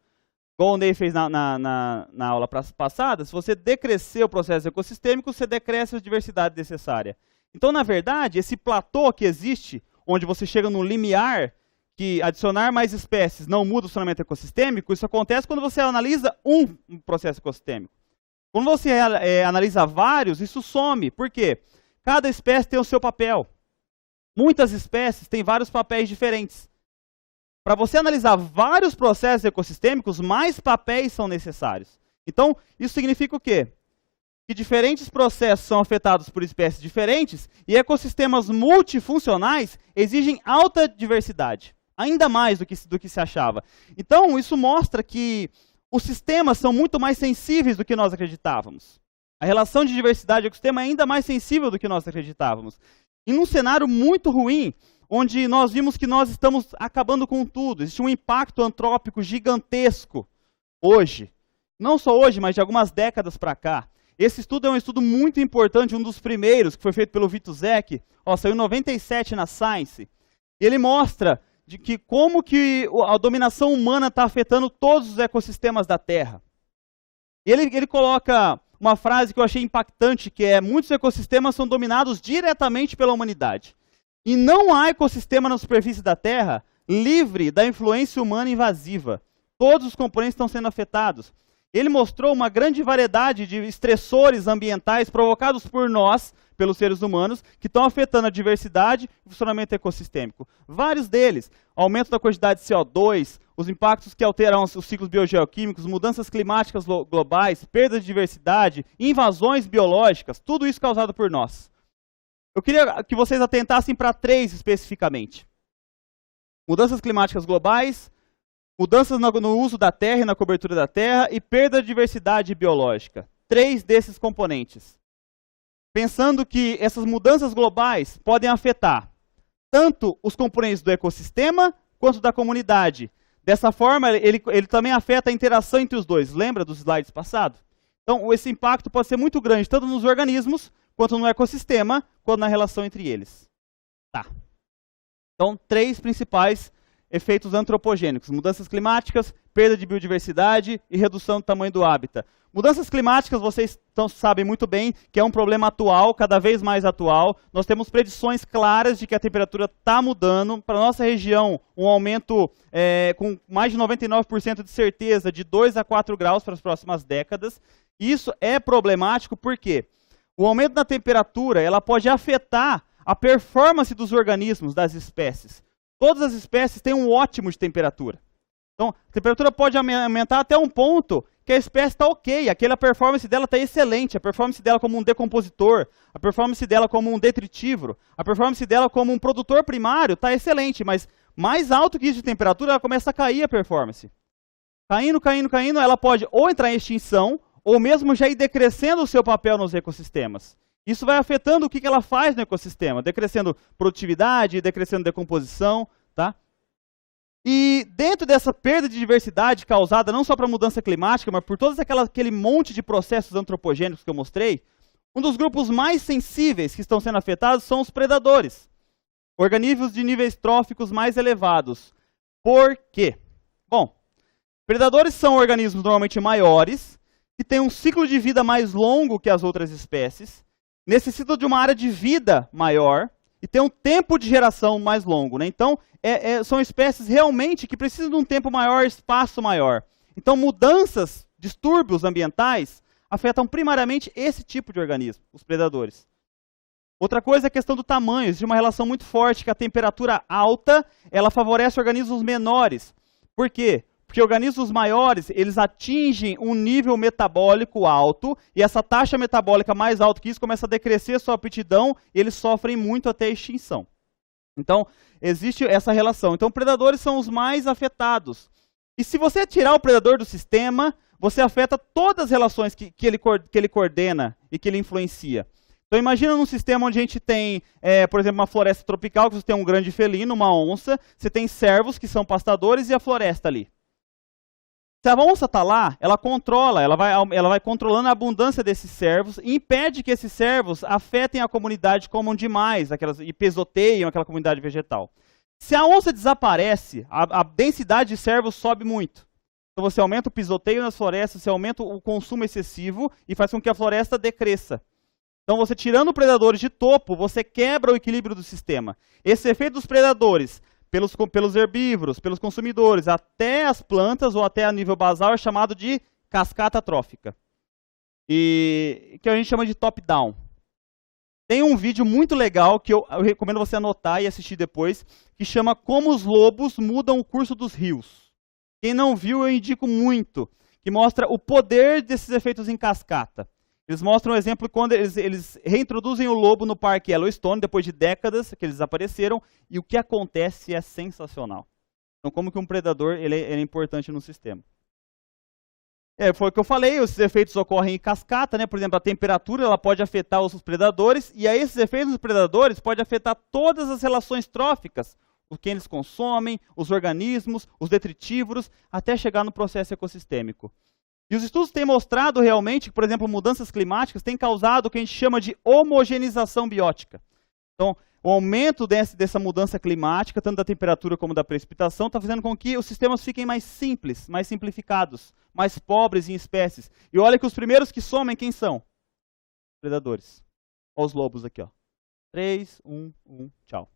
Igual o Ney fez na aula passada, se você decrescer o processo ecossistêmico, você decresce a diversidade necessária. Então, na verdade, esse platô que existe, onde você chega no limiar, que adicionar mais espécies não muda o funcionamento ecossistêmico, isso acontece quando você analisa um processo ecossistêmico. Quando você analisa vários, isso some. Por quê? Cada espécie tem o seu papel. Muitas espécies têm vários papéis diferentes. Para você analisar vários processos ecossistêmicos, mais papéis são necessários. Então, isso significa o quê? Que diferentes processos são afetados por espécies diferentes e ecossistemas multifuncionais exigem alta diversidade, ainda mais do que se achava. Então, isso mostra que os sistemas são muito mais sensíveis do que nós acreditávamos. A relação de diversidade e ecossistema é ainda mais sensível do que nós acreditávamos. E num cenário muito ruim, onde nós vimos que nós estamos acabando com tudo, existe um impacto antrópico gigantesco hoje. Não só hoje, mas de algumas décadas para cá. Esse estudo é um estudo muito importante, um dos primeiros, que foi feito pelo Wituzek, saiu em 97 na Science. E ele mostra como que a dominação humana está afetando todos os ecossistemas da Terra. E ele coloca uma frase que eu achei impactante, que é: muitos ecossistemas são dominados diretamente pela humanidade. E não há ecossistema na superfície da Terra livre da influência humana invasiva. Todos os componentes estão sendo afetados. Ele mostrou uma grande variedade de estressores ambientais provocados por nós, pelos seres humanos, que estão afetando a diversidade e o funcionamento ecossistêmico. Vários deles: aumento da quantidade de CO2, os impactos que alteram os ciclos biogeoquímicos, mudanças climáticas globais, perda de diversidade, invasões biológicas, tudo isso causado por nós. Eu queria que vocês atentassem para 3 especificamente. Mudanças climáticas globais, mudanças no uso da terra e na cobertura da terra e perda de diversidade biológica. 3 desses componentes. Pensando que essas mudanças globais podem afetar tanto os componentes do ecossistema quanto da comunidade. Dessa forma, ele também afeta a interação entre os dois. Lembra dos slides passados? Então, esse impacto pode ser muito grande, tanto nos organismos, quanto no ecossistema, quanto na relação entre eles. Tá. Então, 3 principais efeitos antropogênicos: mudanças climáticas, perda de biodiversidade e redução do tamanho do hábitat. Mudanças climáticas, vocês sabem muito bem que é um problema atual, cada vez mais atual. Nós temos predições claras de que a temperatura está mudando. Para a nossa região, um aumento com mais de 99% de certeza de 2 a 4 graus para as próximas décadas. E isso é problemático porque o aumento da temperatura ela pode afetar a performance dos organismos, das espécies. Todas as espécies têm um ótimo de temperatura. Então, a temperatura pode aumentar até um ponto que a espécie está ok, a performance dela está excelente, a performance dela como um decompositor, a performance dela como um detritívoro, a performance dela como um produtor primário está excelente, mas mais alto que isso de temperatura, ela começa a cair a performance. Caindo, caindo, caindo, ela pode ou entrar em extinção, ou mesmo já ir decrescendo o seu papel nos ecossistemas. Isso vai afetando o que ela faz no ecossistema, decrescendo produtividade, decrescendo decomposição, tá? E dentro dessa perda de diversidade causada não só para a mudança climática, mas por todo aquele monte de processos antropogênicos que eu mostrei, um dos grupos mais sensíveis que estão sendo afetados são os predadores, organismos de níveis tróficos mais elevados. Por quê? Bom, predadores são organismos normalmente maiores, que têm um ciclo de vida mais longo que as outras espécies, necessitam de uma área de vida maior e têm um tempo de geração mais longo, né? Então, são espécies realmente que precisam de um tempo maior, espaço maior. Então, mudanças, distúrbios ambientais, afetam primariamente esse tipo de organismo, os predadores. Outra coisa é a questão do tamanho. Existe uma relação muito forte que a temperatura alta, ela favorece organismos menores. Por quê? Porque organismos maiores, eles atingem um nível metabólico alto, e essa taxa metabólica mais alta que isso começa a decrescer sua aptidão, e eles sofrem muito até a extinção. Então, existe essa relação. Então, predadores são os mais afetados. E se você tirar o predador do sistema, você afeta todas as relações que ele coordena e que ele influencia. Então, imagina num sistema onde a gente tem, por exemplo, uma floresta tropical, que você tem um grande felino, uma onça, você tem cervos, que são pastadores, e a floresta ali. Se a onça está lá, ela controla, ela vai controlando a abundância desses cervos e impede que esses cervos afetem a comunidade, comam demais e pesoteiam aquela comunidade vegetal. Se a onça desaparece, a densidade de cervos sobe muito. Então você aumenta o pisoteio nas florestas, você aumenta o consumo excessivo e faz com que a floresta decresça. Então você tirando predadores de topo, você quebra o equilíbrio do sistema. Esse efeito dos predadores, pelos herbívoros, pelos consumidores, até as plantas ou até a nível basal, é chamado de cascata trófica. e que a gente chama de top-down. Tem um vídeo muito legal que eu recomendo você anotar e assistir depois, que chama Como os Lobos Mudam o Curso dos Rios. Quem não viu, eu indico muito, que mostra o poder desses efeitos em cascata. Eles mostram um exemplo quando eles reintroduzem o lobo no Parque Yellowstone, depois de décadas que eles desapareceram, e o que acontece é sensacional. Então, como que um predador ele é importante no sistema. Foi o que eu falei, esses efeitos ocorrem em cascata, né? Por exemplo, a temperatura ela pode afetar os predadores, e aí esses efeitos dos predadores podem afetar todas as relações tróficas, o que eles consomem, os organismos, os detritívoros, até chegar no processo ecossistêmico. E os estudos têm mostrado realmente que, por exemplo, mudanças climáticas têm causado o que a gente chama de homogeneização biótica. Então, o aumento dessa mudança climática, tanto da temperatura como da precipitação, está fazendo com que os sistemas fiquem mais simples, mais simplificados, mais pobres em espécies. E olha que os primeiros que somem, quem são? Predadores. Olha os lobos aqui, ó. 3, 1, tchau.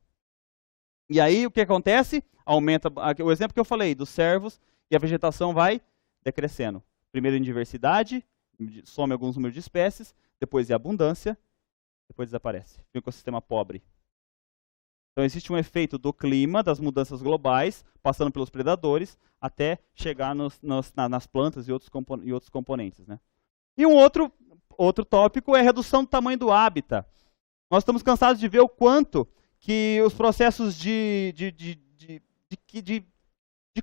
E aí, o que acontece? Aumenta, o exemplo que eu falei, dos cervos, e a vegetação vai decrescendo. Primeiro em diversidade, some alguns números de espécies, depois em abundância, depois desaparece. Um ecossistema pobre. Então, existe um efeito do clima, das mudanças globais, passando pelos predadores, até chegar nas plantas e outros componentes. Né? E um outro tópico é a redução do tamanho do hábitat. Nós estamos cansados de ver o quanto que os processos de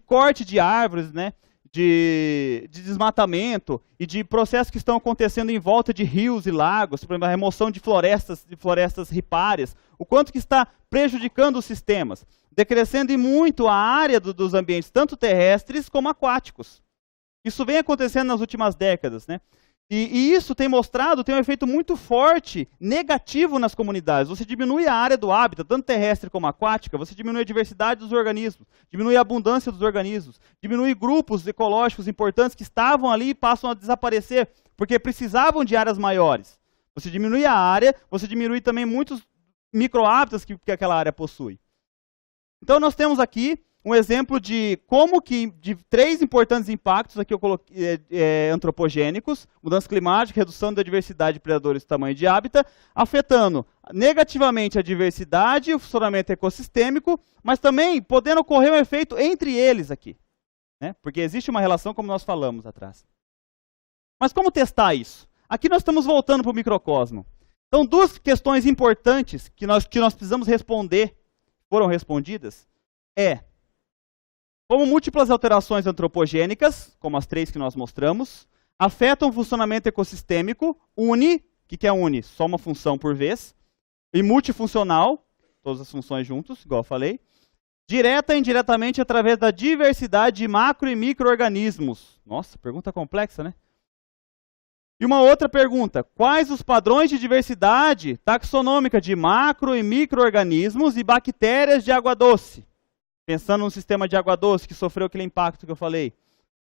corte de árvores, né? de desmatamento e de processos que estão acontecendo em volta de rios e lagos, por exemplo, a remoção de florestas ripárias, o quanto que está prejudicando os sistemas, decrescendo em muito a área dos ambientes, tanto terrestres como aquáticos. Isso vem acontecendo nas últimas décadas, né? E isso tem um efeito muito forte, negativo nas comunidades. Você diminui a área do hábitat, tanto terrestre como aquática, você diminui a diversidade dos organismos, diminui a abundância dos organismos, diminui grupos ecológicos importantes que estavam ali e passam a desaparecer, porque precisavam de áreas maiores. Você diminui a área, você diminui também muitos microhábitats que aquela área possui. Então nós temos aqui um exemplo de como que, de 3 importantes impactos, aqui eu coloquei antropogênicos, mudança climática, redução da diversidade de predadores e tamanho de hábitat, afetando negativamente a diversidade e o funcionamento ecossistêmico, mas também podendo ocorrer um efeito entre eles aqui. Né? Porque existe uma relação, como nós falamos atrás. Mas como testar isso? Aqui nós estamos voltando para o microcosmo. Então, 2 questões importantes que nós precisamos responder, foram respondidas, como múltiplas alterações antropogênicas, como as 3 que nós mostramos, afetam o funcionamento ecossistêmico, o que é uni? Só uma função por vez, e multifuncional, todas as funções juntos, igual eu falei, direta e indiretamente através da diversidade de macro e micro-organismos. Nossa, pergunta complexa, né? E uma outra pergunta, quais os padrões de diversidade taxonômica de macro e micro-organismos e bactérias de água doce? Pensando num sistema de água doce que sofreu aquele impacto que eu falei.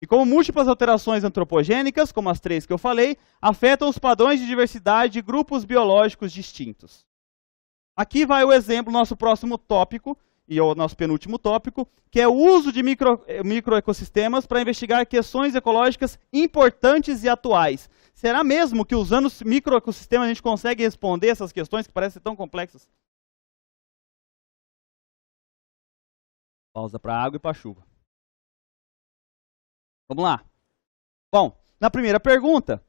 E como múltiplas alterações antropogênicas, como as 3 que eu falei, afetam os padrões de diversidade de grupos biológicos distintos. Aqui vai o exemplo, nosso próximo tópico, e o nosso penúltimo tópico, que é o uso de microecossistemas para investigar questões ecológicas importantes e atuais. Será mesmo que usando os microecossistemas a gente consegue responder essas questões que parecem tão complexas? Pausa para a água e para a chuva. Vamos lá. Bom, na primeira pergunta,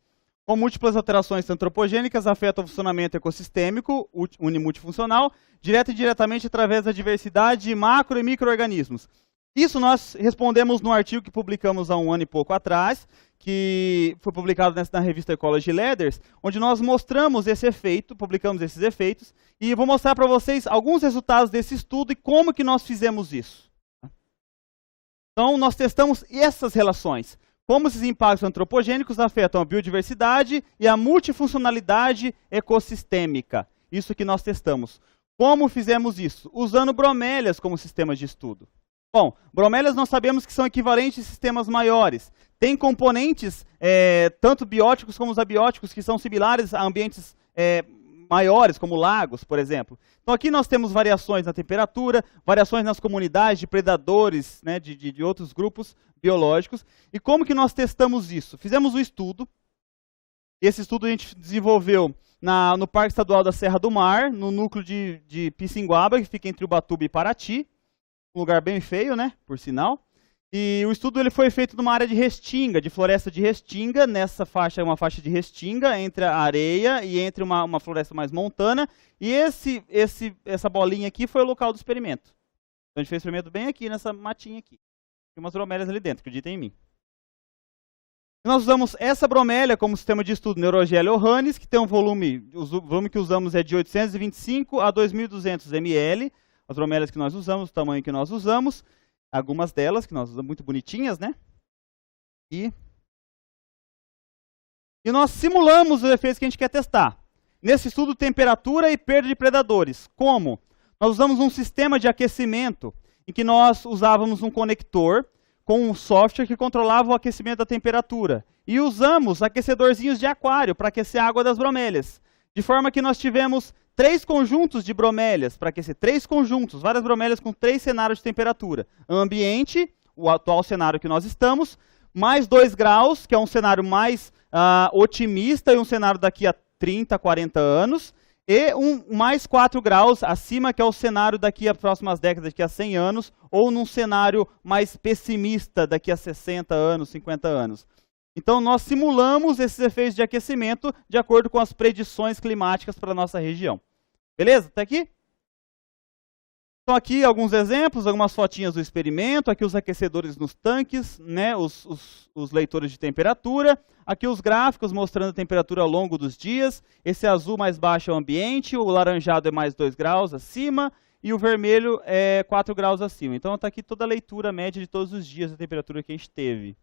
como múltiplas alterações antropogênicas afetam o funcionamento ecossistêmico unimultifuncional, direta e indiretamente através da diversidade de macro e micro-organismos. Isso nós respondemos no artigo que publicamos há 1 ano e pouco atrás, que foi publicado na revista Ecology Letters, onde nós mostramos esse efeito, publicamos esses efeitos, e vou mostrar para vocês alguns resultados desse estudo e como que nós fizemos isso. Então, nós testamos essas relações. Como esses impactos antropogênicos afetam a biodiversidade e a multifuncionalidade ecossistêmica. Isso que nós testamos. Como fizemos isso? Usando bromélias como sistema de estudo. Bom, bromélias nós sabemos que são equivalentes a sistemas maiores. Tem componentes, tanto bióticos como os abióticos, que são similares a ambientes maiores, como lagos, por exemplo. Então aqui nós temos variações na temperatura, variações nas comunidades de predadores, né, de outros grupos biológicos. E como que nós testamos isso? Fizemos um estudo Esse estudo a gente desenvolveu no Parque Estadual da Serra do Mar, no núcleo de Pissinguaba, que fica entre Ubatuba e Paraty. Um lugar bem feio, né, por sinal. E o estudo ele foi feito numa área de restinga, de floresta de restinga. Nessa faixa é uma faixa de restinga entre a areia e entre uma floresta mais montana. E essa bolinha aqui foi o local do experimento. Então a gente fez o experimento bem aqui, nessa matinha aqui. Tem umas bromélias ali dentro, acreditem em mim. E nós usamos essa bromélia como sistema de estudo Neurogelia orranis, que tem um volume, o volume que usamos é de 825 a 2.200 ml. As bromélias que nós usamos, o tamanho que nós usamos. Algumas delas, que nós usamos muito bonitinhas, né? E nós simulamos os efeitos que a gente quer testar. Nesse estudo, temperatura e perda de predadores. Como? Nós usamos um sistema de aquecimento em que nós usávamos um conector com um software que controlava o aquecimento da temperatura. E usamos aquecedorzinhos de aquário para aquecer a água das bromélias. De forma que nós tivemos 3 conjuntos de bromélias, para aquecer 3 conjuntos, várias bromélias com 3 cenários de temperatura. Ambiente, o atual cenário que nós estamos, mais 2 graus, que é um cenário mais otimista e um cenário daqui a 30, 40 anos, e mais 4 graus acima, que é o cenário daqui a próximas décadas, daqui a 100 anos, ou num cenário mais pessimista daqui a 60 anos, 50 anos. Então, nós simulamos esses efeitos de aquecimento de acordo com as predições climáticas para a nossa região. Beleza? Até aqui? Então, aqui alguns exemplos, algumas fotinhas do experimento. Aqui os aquecedores nos tanques, né, os leitores de temperatura. Aqui os gráficos mostrando a temperatura ao longo dos dias. Esse azul mais baixo é o ambiente, o laranjado é mais 2 graus acima e o vermelho é 4 graus acima. Então, está aqui toda a leitura média de todos os dias da temperatura que a gente teve.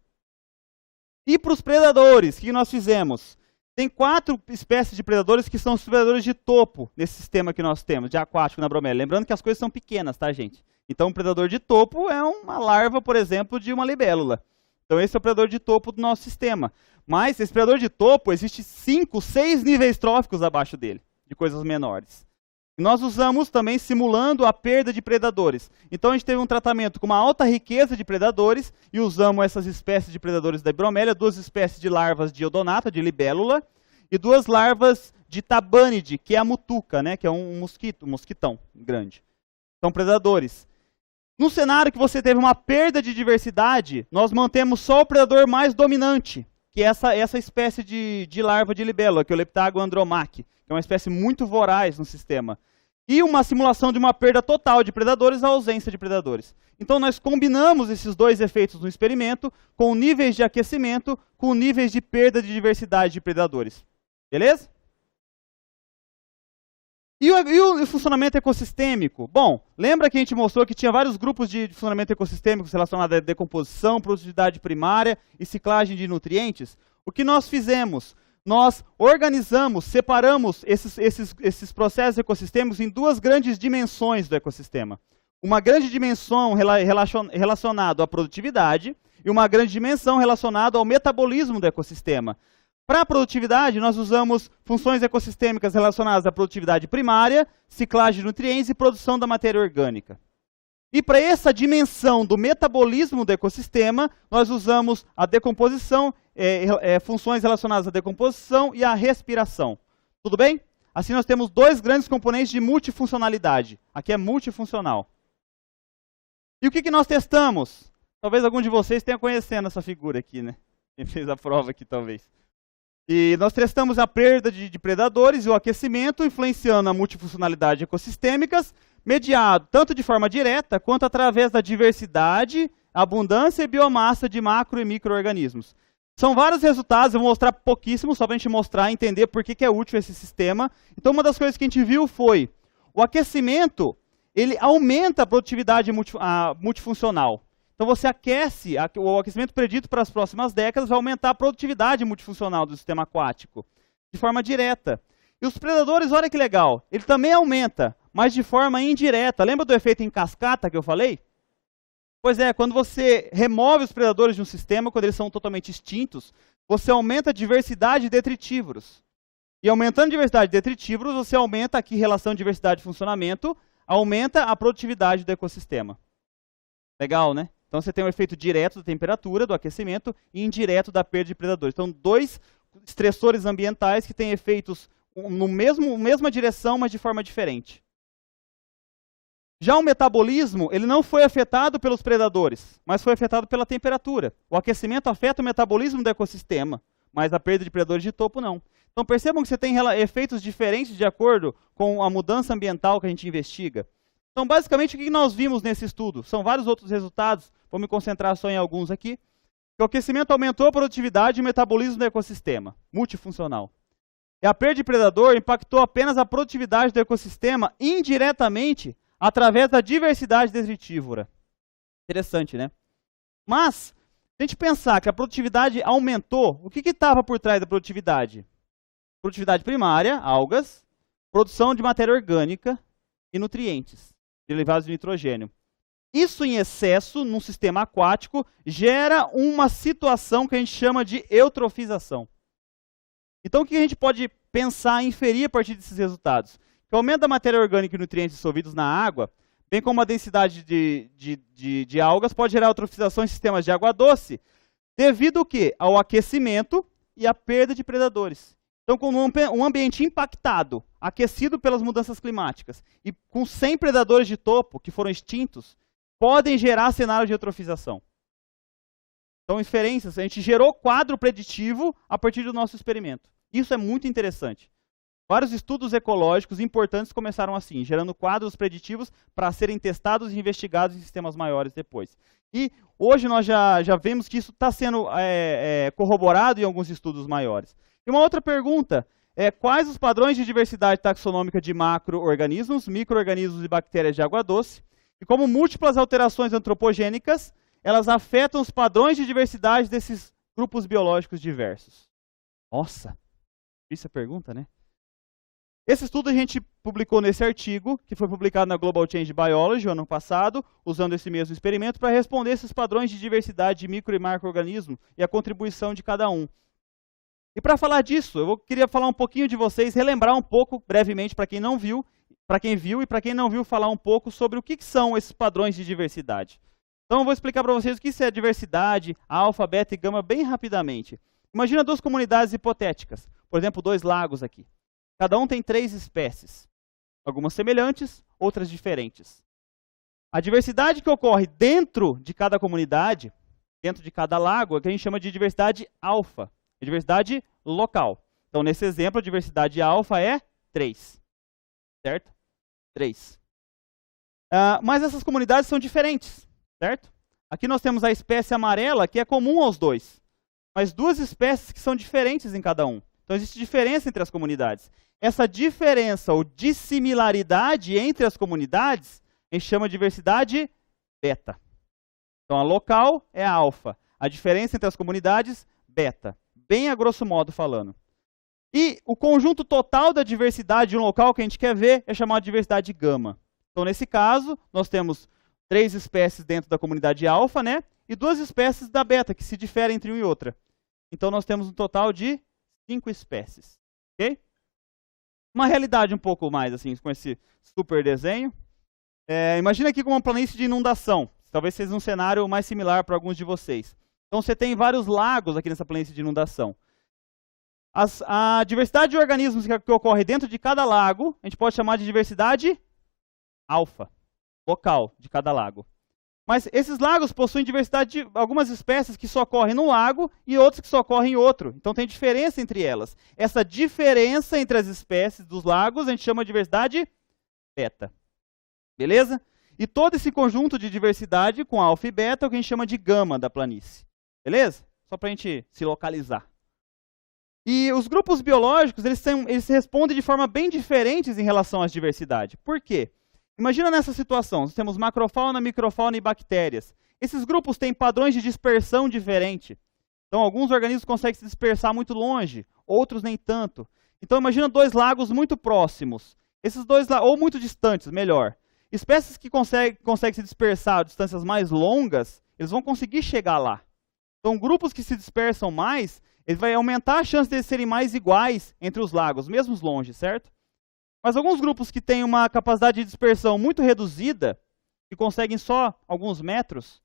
E para os predadores, o que nós fizemos? Tem 4 espécies de predadores que são os predadores de topo nesse sistema que nós temos, de aquático na bromélia. Lembrando que as coisas são pequenas, tá, gente? Então, um predador de topo é uma larva, por exemplo, de uma libélula. Então, esse é o predador de topo do nosso sistema. Mas, esse predador de topo, existe 5, 6 níveis tróficos abaixo dele, de coisas menores. E nós usamos também simulando a perda de predadores. Então, a gente teve um tratamento com uma alta riqueza de predadores e usamos essas espécies de predadores da bromélia, 2 espécies de larvas de odonata, de libélula, e 2 larvas de tabânide, que é a mutuca, né, que é um mosquitão grande. São predadores. No cenário que você teve uma perda de diversidade, nós mantemos só o predador mais dominante, que é essa espécie de larva de libélula, que é o Leptago andromaque, que é uma espécie muito voraz no sistema. E uma simulação de uma perda total de predadores, a ausência de predadores. Então, nós combinamos esses 2 efeitos no experimento com níveis de aquecimento, com níveis de perda de diversidade de predadores. Beleza? E o funcionamento ecossistêmico? Bom, lembra que a gente mostrou que tinha vários grupos de funcionamento ecossistêmico relacionados à decomposição, produtividade primária e ciclagem de nutrientes? O que nós fizemos? Nós organizamos, separamos esses processos ecossistêmicos em 2 grandes dimensões do ecossistema. Uma grande dimensão relacionada à produtividade e uma grande dimensão relacionada ao metabolismo do ecossistema. Para a produtividade, nós usamos funções ecossistêmicas relacionadas à produtividade primária, ciclagem de nutrientes e produção da matéria orgânica. E para essa dimensão do metabolismo do ecossistema, nós usamos a decomposição, funções relacionadas à decomposição e à respiração. Tudo bem? Assim nós temos 2 grandes componentes de multifuncionalidade. Aqui é multifuncional. E o que nós testamos? Talvez algum de vocês tenha conhecendo essa figura aqui, né? Quem fez a prova aqui, talvez. E nós testamos a perda de predadores e o aquecimento, influenciando a multifuncionalidade ecossistêmicas, mediado tanto de forma direta, quanto através da diversidade, abundância e biomassa de macro e micro-organismos. São vários resultados, eu vou mostrar pouquíssimo, só para a gente mostrar e entender por que é útil esse sistema. Então, uma das coisas que a gente viu foi o aquecimento, ele aumenta a produtividade multifuncional. Então, você aquece, o aquecimento predito para as próximas décadas vai aumentar a produtividade multifuncional do sistema aquático, de forma direta. E os predadores, olha que legal, ele também aumenta, mas de forma indireta. Lembra do efeito em cascata que eu falei? Pois é, quando você remove os predadores de um sistema, quando eles são totalmente extintos, você aumenta a diversidade de detritívoros. E aumentando a diversidade de detritívoros, você aumenta aqui relação diversidade e funcionamento, aumenta a produtividade do ecossistema. Legal, né? Então você tem um efeito direto da temperatura, do aquecimento, e indireto da perda de predadores. Então, 2 estressores ambientais que têm efeitos no mesma direção, mas de forma diferente. Já o metabolismo, ele não foi afetado pelos predadores, mas foi afetado pela temperatura. O aquecimento afeta o metabolismo do ecossistema, mas a perda de predadores de topo não. Então percebam que você tem efeitos diferentes de acordo com a mudança ambiental que a gente investiga. Então basicamente o que nós vimos nesse estudo? São vários outros resultados, vou me concentrar só em alguns aqui. O aquecimento aumentou a produtividade e o metabolismo do ecossistema, multifuncional. E a perda de predador impactou apenas a produtividade do ecossistema indiretamente através da diversidade detritívora. Interessante, né? Mas, se a gente pensar que a produtividade aumentou, o que estava por trás da produtividade? Produtividade primária, algas, produção de matéria orgânica e nutrientes, derivados de nitrogênio. Isso em excesso, num sistema aquático, gera uma situação que a gente chama de eutrofização. Então, o que a gente pode pensar e inferir a partir desses resultados? Que o aumento da matéria orgânica e nutrientes dissolvidos na água, bem como a densidade de algas, pode gerar eutrofização em sistemas de água doce, devido ao quê? Ao aquecimento e à perda de predadores. Então, com um ambiente impactado, aquecido pelas mudanças climáticas, e com 100 predadores de topo, que foram extintos, podem gerar cenário de eutrofização. Então, inferências, a gente gerou quadro preditivo a partir do nosso experimento. Isso é muito interessante. Vários estudos ecológicos importantes começaram assim, gerando quadros preditivos para serem testados e investigados em sistemas maiores depois. E hoje nós já vemos que isso está sendo corroborado em alguns estudos maiores. E uma outra pergunta é: quais os padrões de diversidade taxonômica de macro-organismos, micro-organismos e bactérias de água doce? E como múltiplas alterações antropogênicas, elas afetam os padrões de diversidade desses grupos biológicos diversos? Nossa, difícil a pergunta, né? Esse estudo a gente publicou nesse artigo, que foi publicado na Global Change Biology, ano passado, usando esse mesmo experimento, para responder esses padrões de diversidade de micro e macro-organismos e a contribuição de cada um. E para falar disso, queria falar um pouquinho de vocês, relembrar um pouco, brevemente, para quem não viu, para quem viu e para quem não viu, falar um pouco sobre o que são esses padrões de diversidade. Então eu vou explicar para vocês o que isso é diversidade, alfa, beta e gama, bem rapidamente. Imagina duas comunidades hipotéticas, por exemplo, 2 lagos aqui. Cada um tem 3 espécies, algumas semelhantes, outras diferentes. A diversidade que ocorre dentro de cada comunidade, dentro de cada lago, é o que a gente chama de diversidade alfa, diversidade local. Então, nesse exemplo, a diversidade alfa é 3, certo? 3. Mas essas comunidades são diferentes, certo? Aqui nós temos a espécie amarela, que é comum aos 2, mas 2 espécies que são diferentes em cada um. Então, existe diferença entre as comunidades. Essa diferença ou dissimilaridade entre as comunidades, a gente chama de diversidade beta. Então, a local é a alfa. A diferença entre as comunidades, beta. Bem a grosso modo falando. E o conjunto total da diversidade de um local que a gente quer ver é chamado de diversidade gama. Então, nesse caso, nós temos 3 espécies dentro da comunidade alfa, né? E 2 espécies da beta, que se diferem entre uma e outra. Então, nós temos um total de 5 espécies. Ok? Uma realidade um pouco mais, assim, com esse super desenho. Imagina aqui com uma planície de inundação. Talvez seja um cenário mais similar para alguns de vocês. Então, você tem vários lagos aqui nessa planície de inundação. A diversidade de organismos que ocorre dentro de cada lago, a gente pode chamar de diversidade alfa, local de cada lago. Mas esses lagos possuem diversidade de algumas espécies que só ocorrem num lago e outras que só ocorrem em outro. Então tem diferença entre elas. Essa diferença entre as espécies dos lagos a gente chama de diversidade beta. Beleza? E todo esse conjunto de diversidade com alfa e beta é o que a gente chama de gama da planície. Beleza? Só para a gente se localizar. E os grupos biológicos, eles respondem de forma bem diferentes em relação à diversidade. Por quê? Imagina nessa situação, nós temos macrofauna, microfauna e bactérias. Esses grupos têm padrões de dispersão diferentes. Então, alguns organismos conseguem se dispersar muito longe, outros nem tanto. Então, imagina 2 lagos muito próximos. Esses 2 lagos, ou muito distantes, melhor. Espécies que conseguem se dispersar a distâncias mais longas, eles vão conseguir chegar lá. Então, grupos que se dispersam mais, ele vai aumentar a chance de eles serem mais iguais entre os lagos, mesmo longe, certo? Mas alguns grupos que têm uma capacidade de dispersão muito reduzida, que conseguem só alguns metros,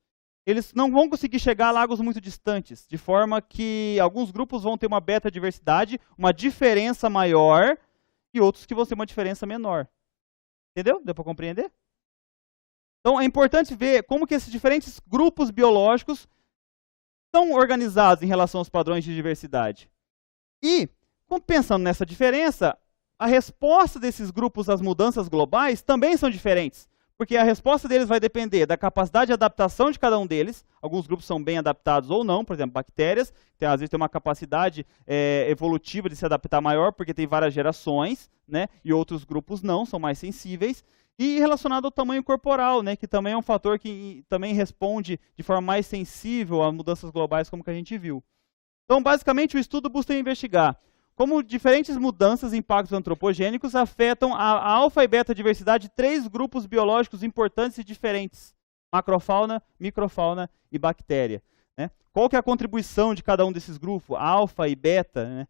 eles não vão conseguir chegar a lagos muito distantes, de forma que alguns grupos vão ter uma beta-diversidade, uma diferença maior, e outros que vão ter uma diferença menor. Entendeu? Deu para compreender? Então, é importante ver como que esses diferentes grupos biológicos estão organizados em relação aos padrões de diversidade. E, pensando nessa diferença, a resposta desses grupos às mudanças globais também são diferentes, porque a resposta deles vai depender da capacidade de adaptação de cada um deles. Alguns grupos são bem adaptados ou não, por exemplo, bactérias, às vezes tem uma capacidade evolutiva de se adaptar maior, porque tem várias gerações, né, e outros grupos não, são mais sensíveis. E relacionado ao tamanho corporal, né, que também é um fator que também responde de forma mais sensível a mudanças globais, como que a gente viu. Então, basicamente, o estudo busca investigar como diferentes mudanças e impactos antropogênicos afetam a alfa e beta diversidade de 3 grupos biológicos importantes e diferentes: macrofauna, microfauna e bactéria. Né? Qual que é a contribuição de cada um desses grupos, alfa e beta, né,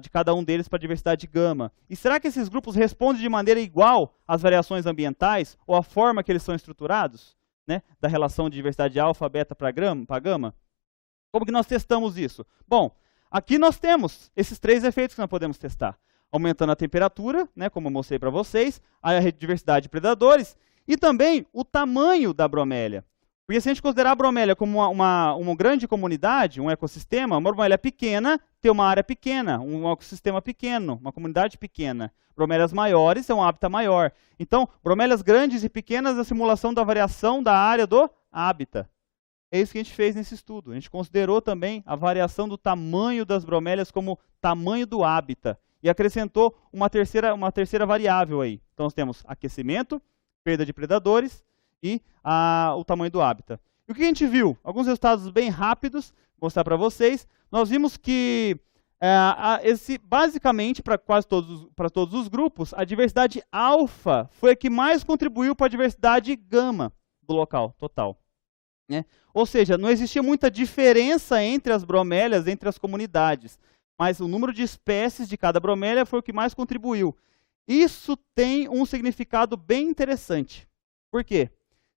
de cada um deles para a diversidade gama? E será que esses grupos respondem de maneira igual às variações ambientais ou à forma que eles são estruturados, né, da relação de diversidade alfa, beta para gama? Como que nós testamos isso? Bom, aqui nós temos esses 3 efeitos que nós podemos testar. Aumentando a temperatura, né, como eu mostrei para vocês, a diversidade de predadores e também o tamanho da bromélia. Porque se a gente considerar a bromélia como uma grande comunidade, um ecossistema, uma bromélia pequena tem uma área pequena, um ecossistema pequeno, uma comunidade pequena. Bromélias maiores é um hábitat maior. Então, bromélias grandes e pequenas é a simulação da variação da área do hábitat. É isso que a gente fez nesse estudo. A gente considerou também a variação do tamanho das bromélias como tamanho do hábitat. E acrescentou uma terceira variável aí. Então, nós temos aquecimento, perda de predadores e o tamanho do hábitat. E o que a gente viu? Alguns resultados bem rápidos, vou mostrar para vocês. Nós vimos que, basicamente, para todos os grupos, a diversidade alfa foi a que mais contribuiu para a diversidade gama do local total. Né? Ou seja, não existia muita diferença entre as bromélias, entre as comunidades, mas o número de espécies de cada bromélia foi o que mais contribuiu. Isso tem um significado bem interessante. Por quê?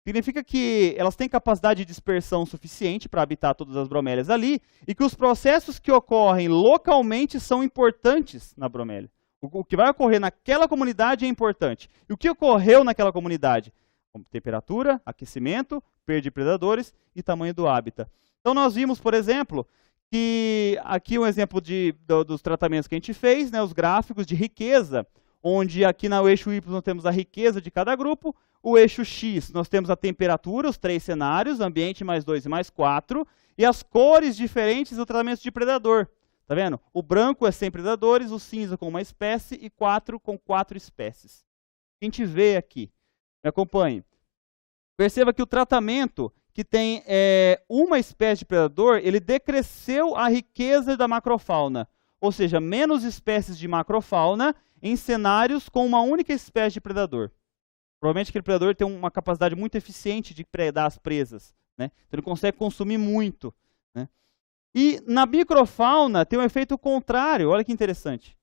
Significa que elas têm capacidade de dispersão suficiente para habitar todas as bromélias ali e que os processos que ocorrem localmente são importantes na bromélia. O que vai ocorrer naquela comunidade é importante. E o que ocorreu naquela comunidade? Temperatura, aquecimento, perda de predadores e tamanho do hábitat. Então, nós vimos, por exemplo, que aqui um exemplo dos tratamentos que a gente fez, né, os gráficos de riqueza, onde aqui no eixo Y nós temos a riqueza de cada grupo, o eixo X nós temos a temperatura, os 3 cenários, ambiente mais 2 e mais 4, e as cores diferentes do tratamento de predador. Tá vendo? O branco é sem predadores, o cinza com uma espécie e 4 com 4 espécies. A gente vê aqui. Me acompanhe. Perceba que o tratamento que tem uma espécie de predador, ele decresceu a riqueza da macrofauna. Ou seja, menos espécies de macrofauna em cenários com uma única espécie de predador. Provavelmente aquele predador tem uma capacidade muito eficiente de predar as presas. Né? Então ele consegue consumir muito. Né? E na microfauna tem um efeito contrário. Olha que interessante.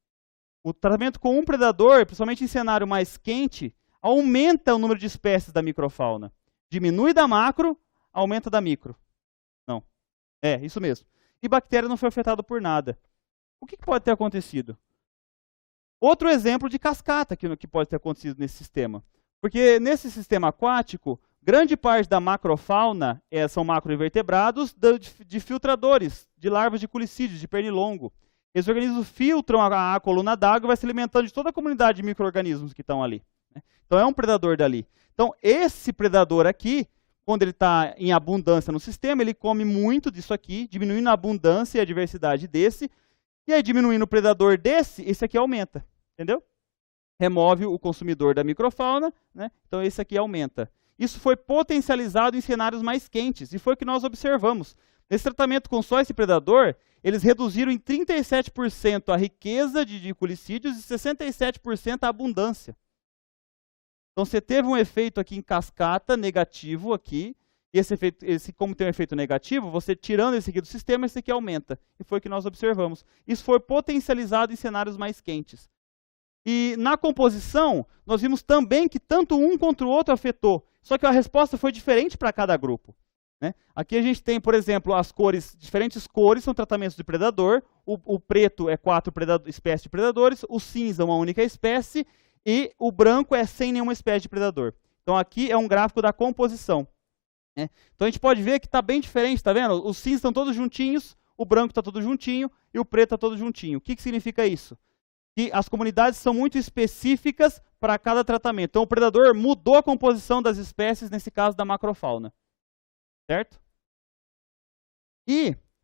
O tratamento com um predador, principalmente em cenário mais quente, aumenta o número de espécies da microfauna. Diminui da macro, aumenta da micro. Não. É, isso mesmo. E bactéria não foi afetada por nada. O que pode ter acontecido? Outro exemplo de cascata que pode ter acontecido nesse sistema. Porque nesse sistema aquático, grande parte da macrofauna são macroinvertebrados de filtradores, de larvas de culicídeos, de pernilongo. Esses organismos filtram a coluna d'água e vai se alimentando de toda a comunidade de micro-organismos que estão ali. Então, é um predador dali. Então, esse predador aqui, quando ele está em abundância no sistema, ele come muito disso aqui, diminuindo a abundância e a diversidade desse, e aí, diminuindo o predador desse, esse aqui aumenta. Entendeu? Remove o consumidor da microfauna, né? Então, esse aqui aumenta. Isso foi potencializado em cenários mais quentes, e foi o que nós observamos. Nesse tratamento com só esse predador, eles reduziram em 37% a riqueza de culicídeos e 67% a abundância. Então, você teve um efeito aqui em cascata negativo aqui, e como tem um efeito negativo, você tirando esse aqui do sistema, esse aqui aumenta. E foi o que nós observamos. Isso foi potencializado em cenários mais quentes. E na composição, nós vimos também que tanto um quanto o outro afetou. Só que a resposta foi diferente para cada grupo. né? Aqui a gente tem, por exemplo, as cores, diferentes cores são tratamentos de predador. O preto é 4 espécies de predadores, o cinza uma única espécie e o branco é sem nenhuma espécie de predador. Então aqui é um gráfico da composição, né? Então a gente pode ver que está bem diferente, está vendo? Os cinzas estão todos juntinhos, o branco está todo juntinho e o preto está todo juntinho. O que significa isso? Que as comunidades são muito específicas para cada tratamento. Então o predador mudou a composição das espécies, nesse caso da macrofauna. Certo?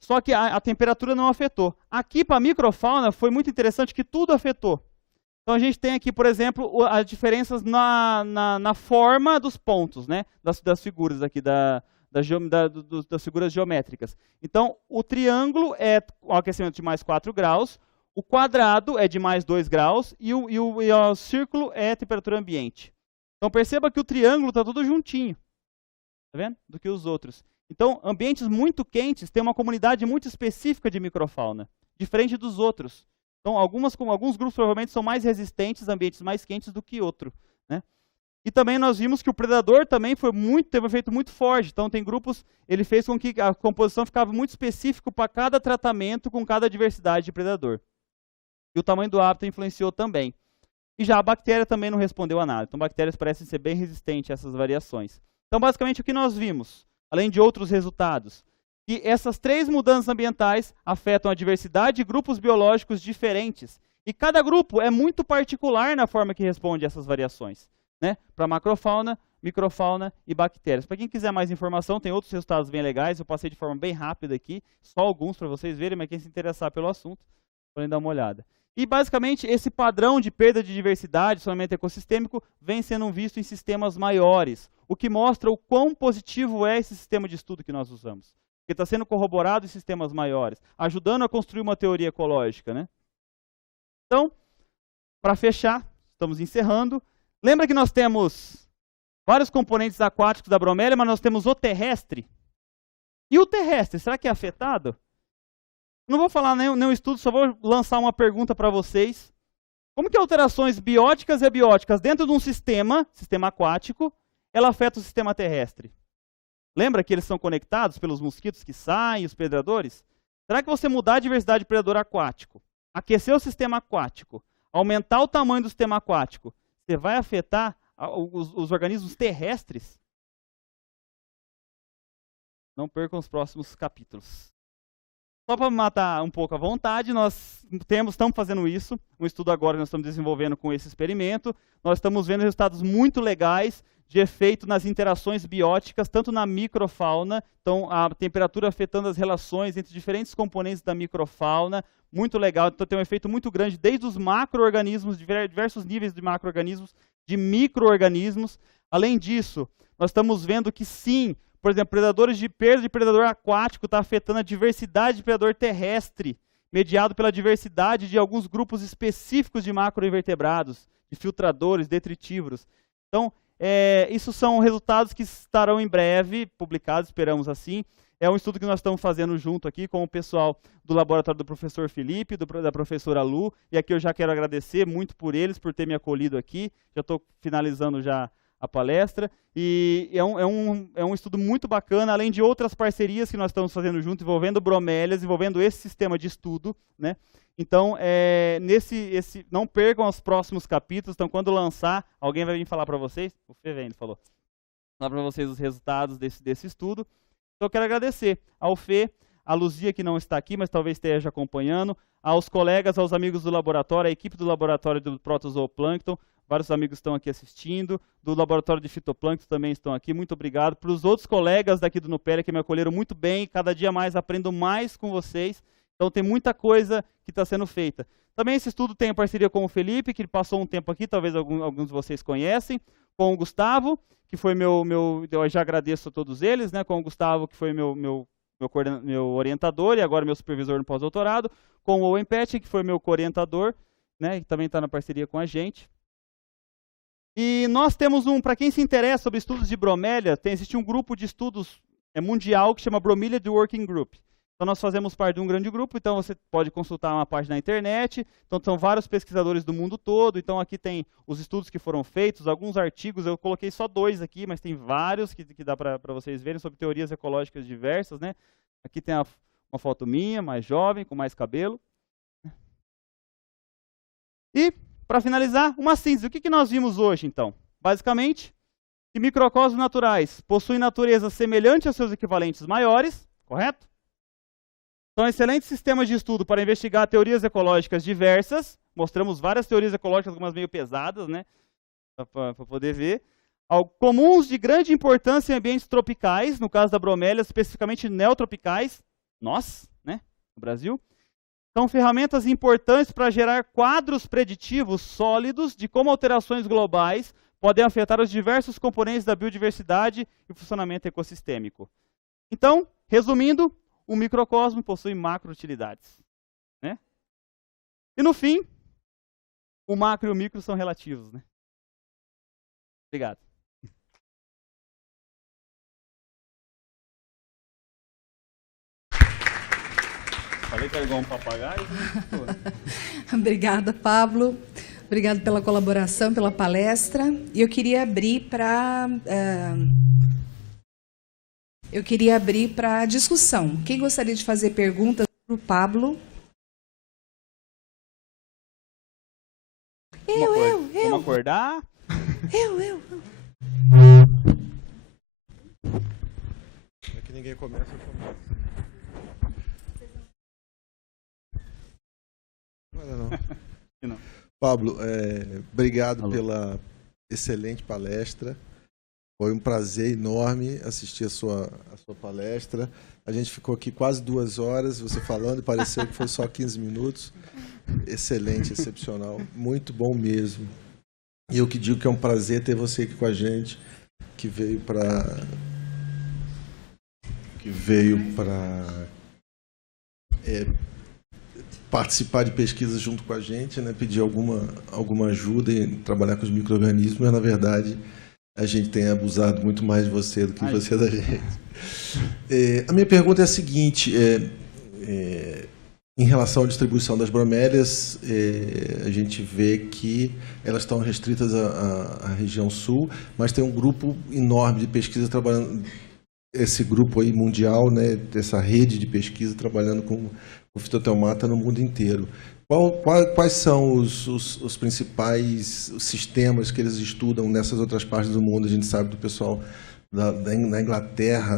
Só que a temperatura não afetou. Aqui para a microfauna foi muito interessante que tudo afetou. Então a gente tem aqui, por exemplo, as diferenças na forma dos pontos, né? Das figuras aqui, das figuras geométricas. Então o triângulo é o aquecimento de mais 4 graus, o quadrado é de mais 2 graus e o círculo é temperatura ambiente. Então perceba que o triângulo está tudo juntinho. Tá vendo? Do que os outros. Então, ambientes muito quentes têm uma comunidade muito específica de microfauna, diferente dos outros. Então, alguns grupos provavelmente são mais resistentes a ambientes mais quentes do que outro, né? E também nós vimos que o predador também teve um efeito muito forte. Então, tem grupos, ele fez com que a composição ficava muito específica para cada tratamento com cada diversidade de predador. E o tamanho do hábito influenciou também. E já a bactéria também não respondeu a nada. Então, bactérias parecem ser bem resistentes a essas variações. Então, basicamente, o que nós vimos, além de outros resultados, que essas 3 mudanças ambientais afetam a diversidade de grupos biológicos diferentes. E cada grupo é muito particular na forma que responde a essas variações, né? Para macrofauna, microfauna e bactérias. Para quem quiser mais informação, tem outros resultados bem legais. Eu passei de forma bem rápida aqui, só alguns para vocês verem, mas quem se interessar pelo assunto, podem dar uma olhada. E, basicamente, esse padrão de perda de diversidade, isolamento ecossistêmico, vem sendo visto em sistemas maiores, o que mostra o quão positivo é esse sistema de estudo que nós usamos. Porque está sendo corroborado em sistemas maiores, ajudando a construir uma teoria ecológica, né? Então, para fechar, estamos encerrando. Lembra que nós temos vários componentes aquáticos da bromélia, mas nós temos o terrestre. E o terrestre, será que é afetado? Não vou falar nenhum estudo, só vou lançar uma pergunta para vocês. Como que alterações bióticas e abióticas dentro de um sistema aquático, ela afeta o sistema terrestre? Lembra que eles são conectados pelos mosquitos que saem, os predadores? Será que você mudar a diversidade de predador aquático, aquecer o sistema aquático, aumentar o tamanho do sistema aquático, você vai afetar os organismos terrestres? Não percam os próximos capítulos. Só para matar um pouco a vontade, nós estamos fazendo isso, um estudo agora que nós estamos desenvolvendo com esse experimento. Nós estamos vendo resultados muito legais de efeito nas interações bióticas, tanto na microfauna, então a temperatura afetando as relações entre diferentes componentes da microfauna, muito legal. Então tem um efeito muito grande desde os macro-organismos, diversos níveis de macro-organismos, de micro-organismos. Além disso, nós estamos vendo que sim, por exemplo, predadores de perda de predador aquático está afetando a diversidade de predador terrestre, mediado pela diversidade de alguns grupos específicos de macroinvertebrados, de filtradores, detritívoros. Então, isso são resultados que estarão em breve publicados, esperamos assim. É um estudo que nós estamos fazendo junto aqui com o pessoal do laboratório do professor Felipe, da professora Lu, e aqui eu já quero agradecer muito por eles, por ter me acolhido aqui. Já estou finalizando já a palestra, e é um estudo muito bacana, além de outras parcerias que nós estamos fazendo junto, envolvendo bromélias, envolvendo esse sistema de estudo, né? Então, não percam os próximos capítulos, então quando lançar, alguém vai vir falar para vocês, o Fê vem, ele falou, falar para vocês os resultados desse estudo. Então eu quero agradecer ao Fê, a Luzia que não está aqui, mas talvez esteja acompanhando, aos colegas, aos amigos do laboratório, a equipe do laboratório do Protozoplâncton, vários amigos estão aqui assistindo, do laboratório de fitoplâncton também estão aqui, muito obrigado. Para os outros colegas daqui do Nupéria que me acolheram muito bem, cada dia mais aprendo mais com vocês, então tem muita coisa que está sendo feita. Também esse estudo tem parceria com o Felipe, que passou um tempo aqui, talvez alguns de vocês conhecem, com o Gustavo, que foi eu já agradeço a todos eles, né, com o Gustavo, que foi meu orientador e agora meu supervisor no pós-doutorado, com o Owen Pett, que foi meu co-orientador, né, que também está na parceria com a gente. E nós temos para quem se interessa sobre estudos de bromélia, existe um grupo de estudos mundial que chama Bromeliad Working Group. Então, nós fazemos parte de um grande grupo, então você pode consultar uma página na internet. Então, são vários pesquisadores do mundo todo. Então, aqui tem os estudos que foram feitos, alguns artigos, eu coloquei só 2 aqui, mas tem vários que dá para vocês verem sobre teorias ecológicas diversas, né? Aqui tem uma foto minha, mais jovem, com mais cabelo. E, para finalizar, uma síntese. O que nós vimos hoje, então? Basicamente, que microcosmos naturais possuem natureza semelhante aos seus equivalentes maiores, correto? São excelentes sistemas de estudo para investigar teorias ecológicas diversas. Mostramos várias teorias ecológicas, algumas meio pesadas, né? Para poder ver. Comuns de grande importância em ambientes tropicais, no caso da bromélia, especificamente neotropicais, nós, né, no Brasil. São ferramentas importantes para gerar quadros preditivos sólidos de como alterações globais podem afetar os diversos componentes da biodiversidade e funcionamento ecossistêmico. Então, resumindo, o microcosmo possui macro-utilidades, né? E no fim, o macro e o micro são relativos, né? Obrigado. Falei que era igual um papagaio. Obrigada, Pablo. Obrigado pela colaboração, pela palestra. E eu queria abrir para discussão. Quem gostaria de fazer perguntas para o Pablo? Eu. Vamos acordar? Eu. É que ninguém começa, eu começo. Não. Pablo, obrigado pela excelente palestra. Foi um prazer enorme assistir a sua palestra. A gente ficou aqui quase 2 horas, você falando, e pareceu que foi só 15 minutos. Excelente, excepcional, muito bom mesmo. E eu que digo que é um prazer ter você aqui com a gente, que veio para participar de pesquisas junto com a gente, né? Pedir alguma ajuda em trabalhar com os micro-organismos, mas, na verdade, a gente tem abusado muito mais de você do que você da gente. A minha pergunta é a seguinte, em relação à distribuição das bromélias, a gente vê que elas estão restritas à região sul, mas tem um grupo enorme de pesquisa trabalhando, esse grupo aí mundial, né, essa rede de pesquisa trabalhando com o fitoteomata no mundo inteiro. Quais são os principais sistemas que eles estudam nessas outras partes do mundo? A gente sabe do pessoal na Inglaterra,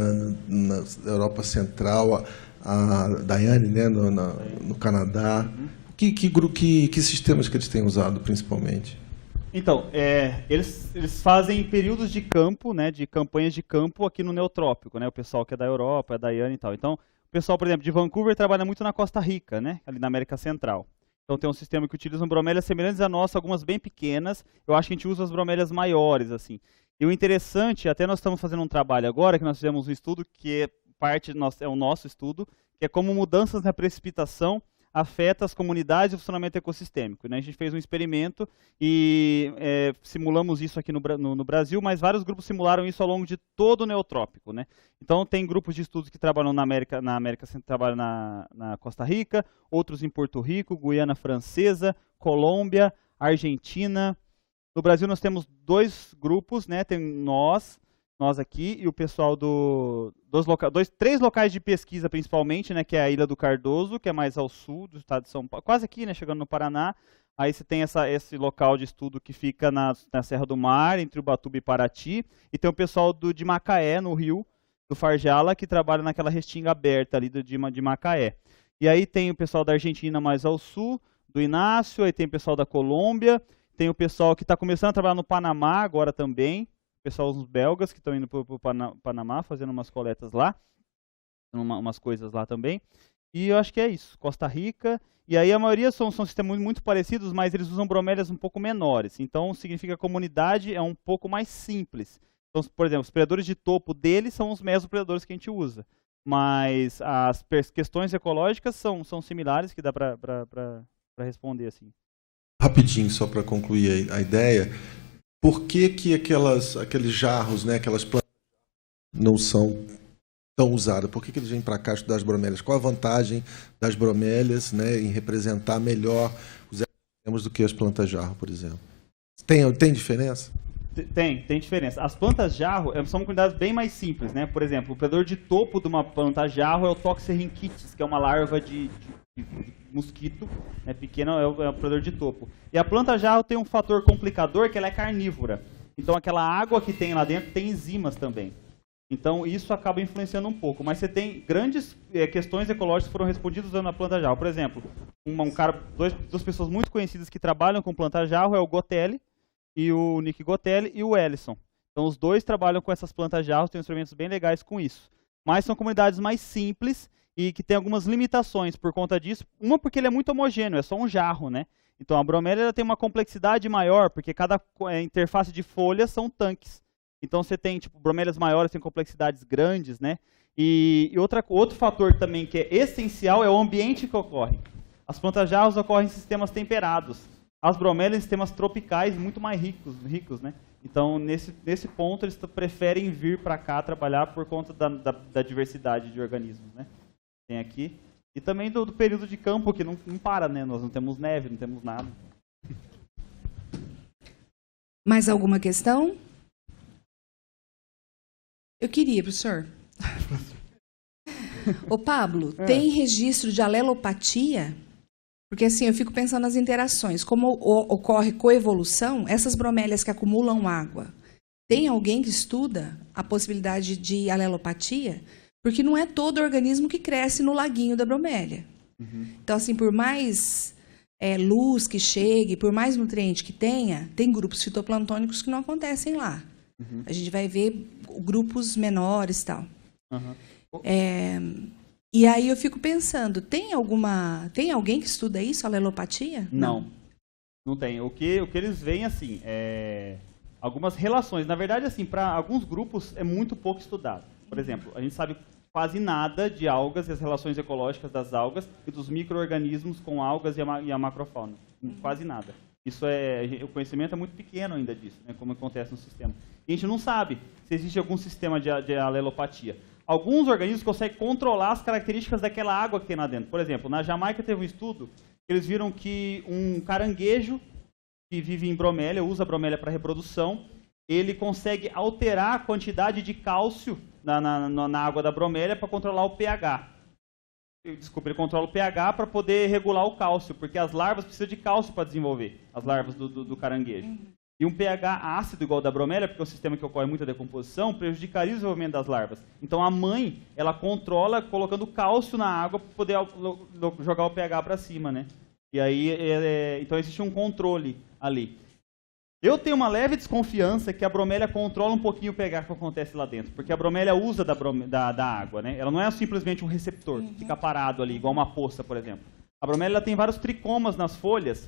na Europa Central, a Daiane, né, no Canadá. Que sistemas que eles têm usado, principalmente? Então, eles fazem períodos de campo, né, de campanhas de campo aqui no Neotrópico, né, o pessoal que é da Europa, a Daiane e tal. Então, o pessoal, por exemplo, de Vancouver trabalha muito na Costa Rica, né, ali na América Central. Então, tem um sistema que utiliza bromélias semelhantes à nossa, algumas bem pequenas. Eu acho que a gente usa as bromélias maiores, assim. E o interessante, até nós estamos fazendo um trabalho agora, que nós fizemos um estudo, que é o nosso estudo, que é como mudanças na precipitação afeta as comunidades e o funcionamento ecossistêmico, né? A gente fez um experimento e simulamos isso aqui no Brasil, mas vários grupos simularam isso ao longo de todo o Neotrópico, né? Então, tem grupos de estudos que trabalham na América Central, trabalham na Costa Rica, outros em Porto Rico, Guiana Francesa, Colômbia, Argentina. No Brasil, nós temos 2 grupos, né? Tem nós aqui e o pessoal três locais de pesquisa principalmente, né, que é a Ilha do Cardoso, que é mais ao sul do estado de São Paulo, quase aqui, né, chegando no Paraná. Aí você tem esse local de estudo que fica na Serra do Mar, entre Ubatuba e Paraty, e tem o pessoal de Macaé, no Rio, do Farjala, que trabalha naquela restinga aberta ali de Macaé. E aí tem o pessoal da Argentina mais ao sul, do Inácio, aí tem o pessoal da Colômbia, tem o pessoal que está começando a trabalhar no Panamá agora também, pessoal, os belgas que estão indo para o Panamá, fazendo umas coletas lá, umas coisas lá também. E eu acho que é isso, Costa Rica. E aí a maioria são sistemas muito parecidos, mas eles usam bromélias um pouco menores. Então significa que a comunidade é um pouco mais simples. Então, por exemplo, os predadores de topo deles são os mesmos predadores que a gente usa. Mas as questões ecológicas são similares, que dá para responder assim. Rapidinho, só para concluir a ideia. Por que aqueles jarros, né, aquelas plantas não são tão usada? Por que eles vêm para cá estudar as bromélias? Qual a vantagem das bromélias, né, em representar melhor os ecossistemas do que as plantas-jarro, por exemplo? Tem diferença? Tem diferença. As plantas-jarro são comunidades bem mais simples, né? Por exemplo, o predador de topo de uma planta-jarro é o Toxerrinchites, que é uma larva de mosquito, né, pequeno, é o predador de topo. E a planta-jarro tem um fator complicador, que ela é carnívora. Então, aquela água que tem lá dentro tem enzimas também. Então, isso acaba influenciando um pouco. Mas você tem grandes questões ecológicas que foram respondidas usando a planta-jarro. Por exemplo, duas pessoas muito conhecidas que trabalham com planta-jarro é o Gotelli, e o Nick Gotelli e o Ellison. Então, os dois trabalham com essas plantas-jarro, têm instrumentos bem legais com isso. Mas são comunidades mais simples e que têm algumas limitações por conta disso. Uma, porque ele é muito homogêneo, é só um jarro, né? Então, a bromélia ela tem uma complexidade maior, porque cada interface de folhas são tanques. Então, você tem, tipo, bromélias maiores têm complexidades grandes, né? E outro fator também que é essencial é o ambiente que ocorre. As plantas-jarros ocorrem em sistemas temperados. As bromélias em sistemas tropicais muito mais ricos, né? Então, nesse ponto, eles preferem vir para cá trabalhar por conta da diversidade de organismos, né? Tem aqui. E também do período de campo, que não para, né? Nós não temos neve, não temos nada. Mais alguma questão? Eu queria, professor. Ô, Pablo, tem registro de alelopatia? Porque assim, eu fico pensando nas interações. Como ocorre coevolução, essas bromélias que acumulam água, tem alguém que estuda a possibilidade de alelopatia? Porque não é todo organismo que cresce no laguinho da bromélia. Uhum. Então, assim, por mais luz que chegue, por mais nutriente que tenha, tem grupos fitoplantônicos que não acontecem lá. Uhum. A gente vai ver grupos menores e tal. Uhum. E aí eu fico pensando, tem alguém que estuda isso, alelopatia? Não tem. O que eles veem, assim, algumas relações. Na verdade, assim, para alguns grupos é muito pouco estudado. Por exemplo, a gente sabe quase nada de algas e as relações ecológicas das algas e dos micro-organismos com algas e a macrofauna. Quase nada. O conhecimento é muito pequeno ainda disso, né, como acontece no sistema. E a gente não sabe se existe algum sistema de alelopatia. Alguns organismos conseguem controlar as características daquela água que tem lá dentro. Por exemplo, na Jamaica teve um estudo, eles viram que um caranguejo que vive em bromélia, usa a bromélia para reprodução, ele consegue alterar a quantidade de cálcio na água da bromélia para controlar o pH. Desculpa, ele controla o pH para poder regular o cálcio, porque as larvas precisam de cálcio para desenvolver, as larvas do caranguejo. E um pH ácido igual ao da bromélia, porque é um sistema que ocorre muita decomposição, prejudicaria o desenvolvimento das larvas. Então a mãe, ela controla colocando cálcio na água para poder jogar o pH para cima, né? E aí, então existe um controle ali. Eu tenho uma leve desconfiança que a bromélia controla um pouquinho o pH que acontece lá dentro, porque a bromélia usa da água, né? Ela não é simplesmente um receptor, fica parado ali, igual uma poça, por exemplo. A bromélia ela tem vários tricomas nas folhas,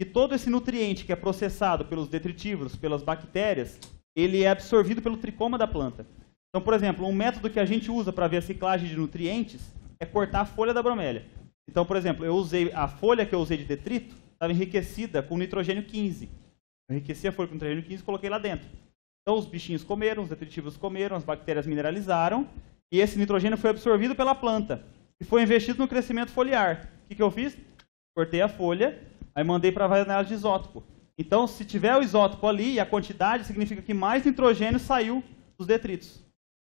e todo esse nutriente que é processado pelos detritívoros, pelas bactérias, ele é absorvido pelo tricoma da planta. Então, por exemplo, um método que a gente usa para ver a ciclagem de nutrientes é cortar a folha da bromélia. Então, por exemplo, a folha que eu usei de detrito estava enriquecida com nitrogênio 15. Eu enriqueci a folha com nitrogênio 15 e coloquei lá dentro. Então, os bichinhos comeram, os detritívoros comeram, as bactérias mineralizaram, e esse nitrogênio foi absorvido pela planta e foi investido no crescimento foliar. O que eu fiz? Cortei a folha, aí mandei para várias análises de isótopo. Então, se tiver o isótopo ali, e a quantidade significa que mais nitrogênio saiu dos detritos.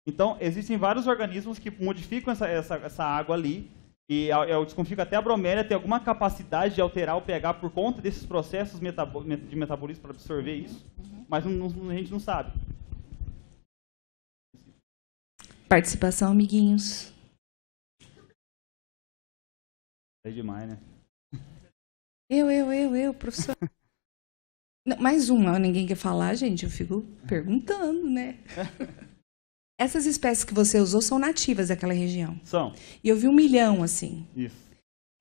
Então, existem vários organismos que modificam essa água ali, e eu desconfio que até a bromélia tem alguma capacidade de alterar o pH por conta desses processos de metabolismo para absorver isso, mas a gente não sabe. Participação, amiguinhos. É demais, né? Eu, professor. Não, mais uma, ninguém quer falar, gente, eu fico perguntando, né? Essas espécies que você usou são nativas daquela região? São. E eu vi 1 milhão, assim. Isso.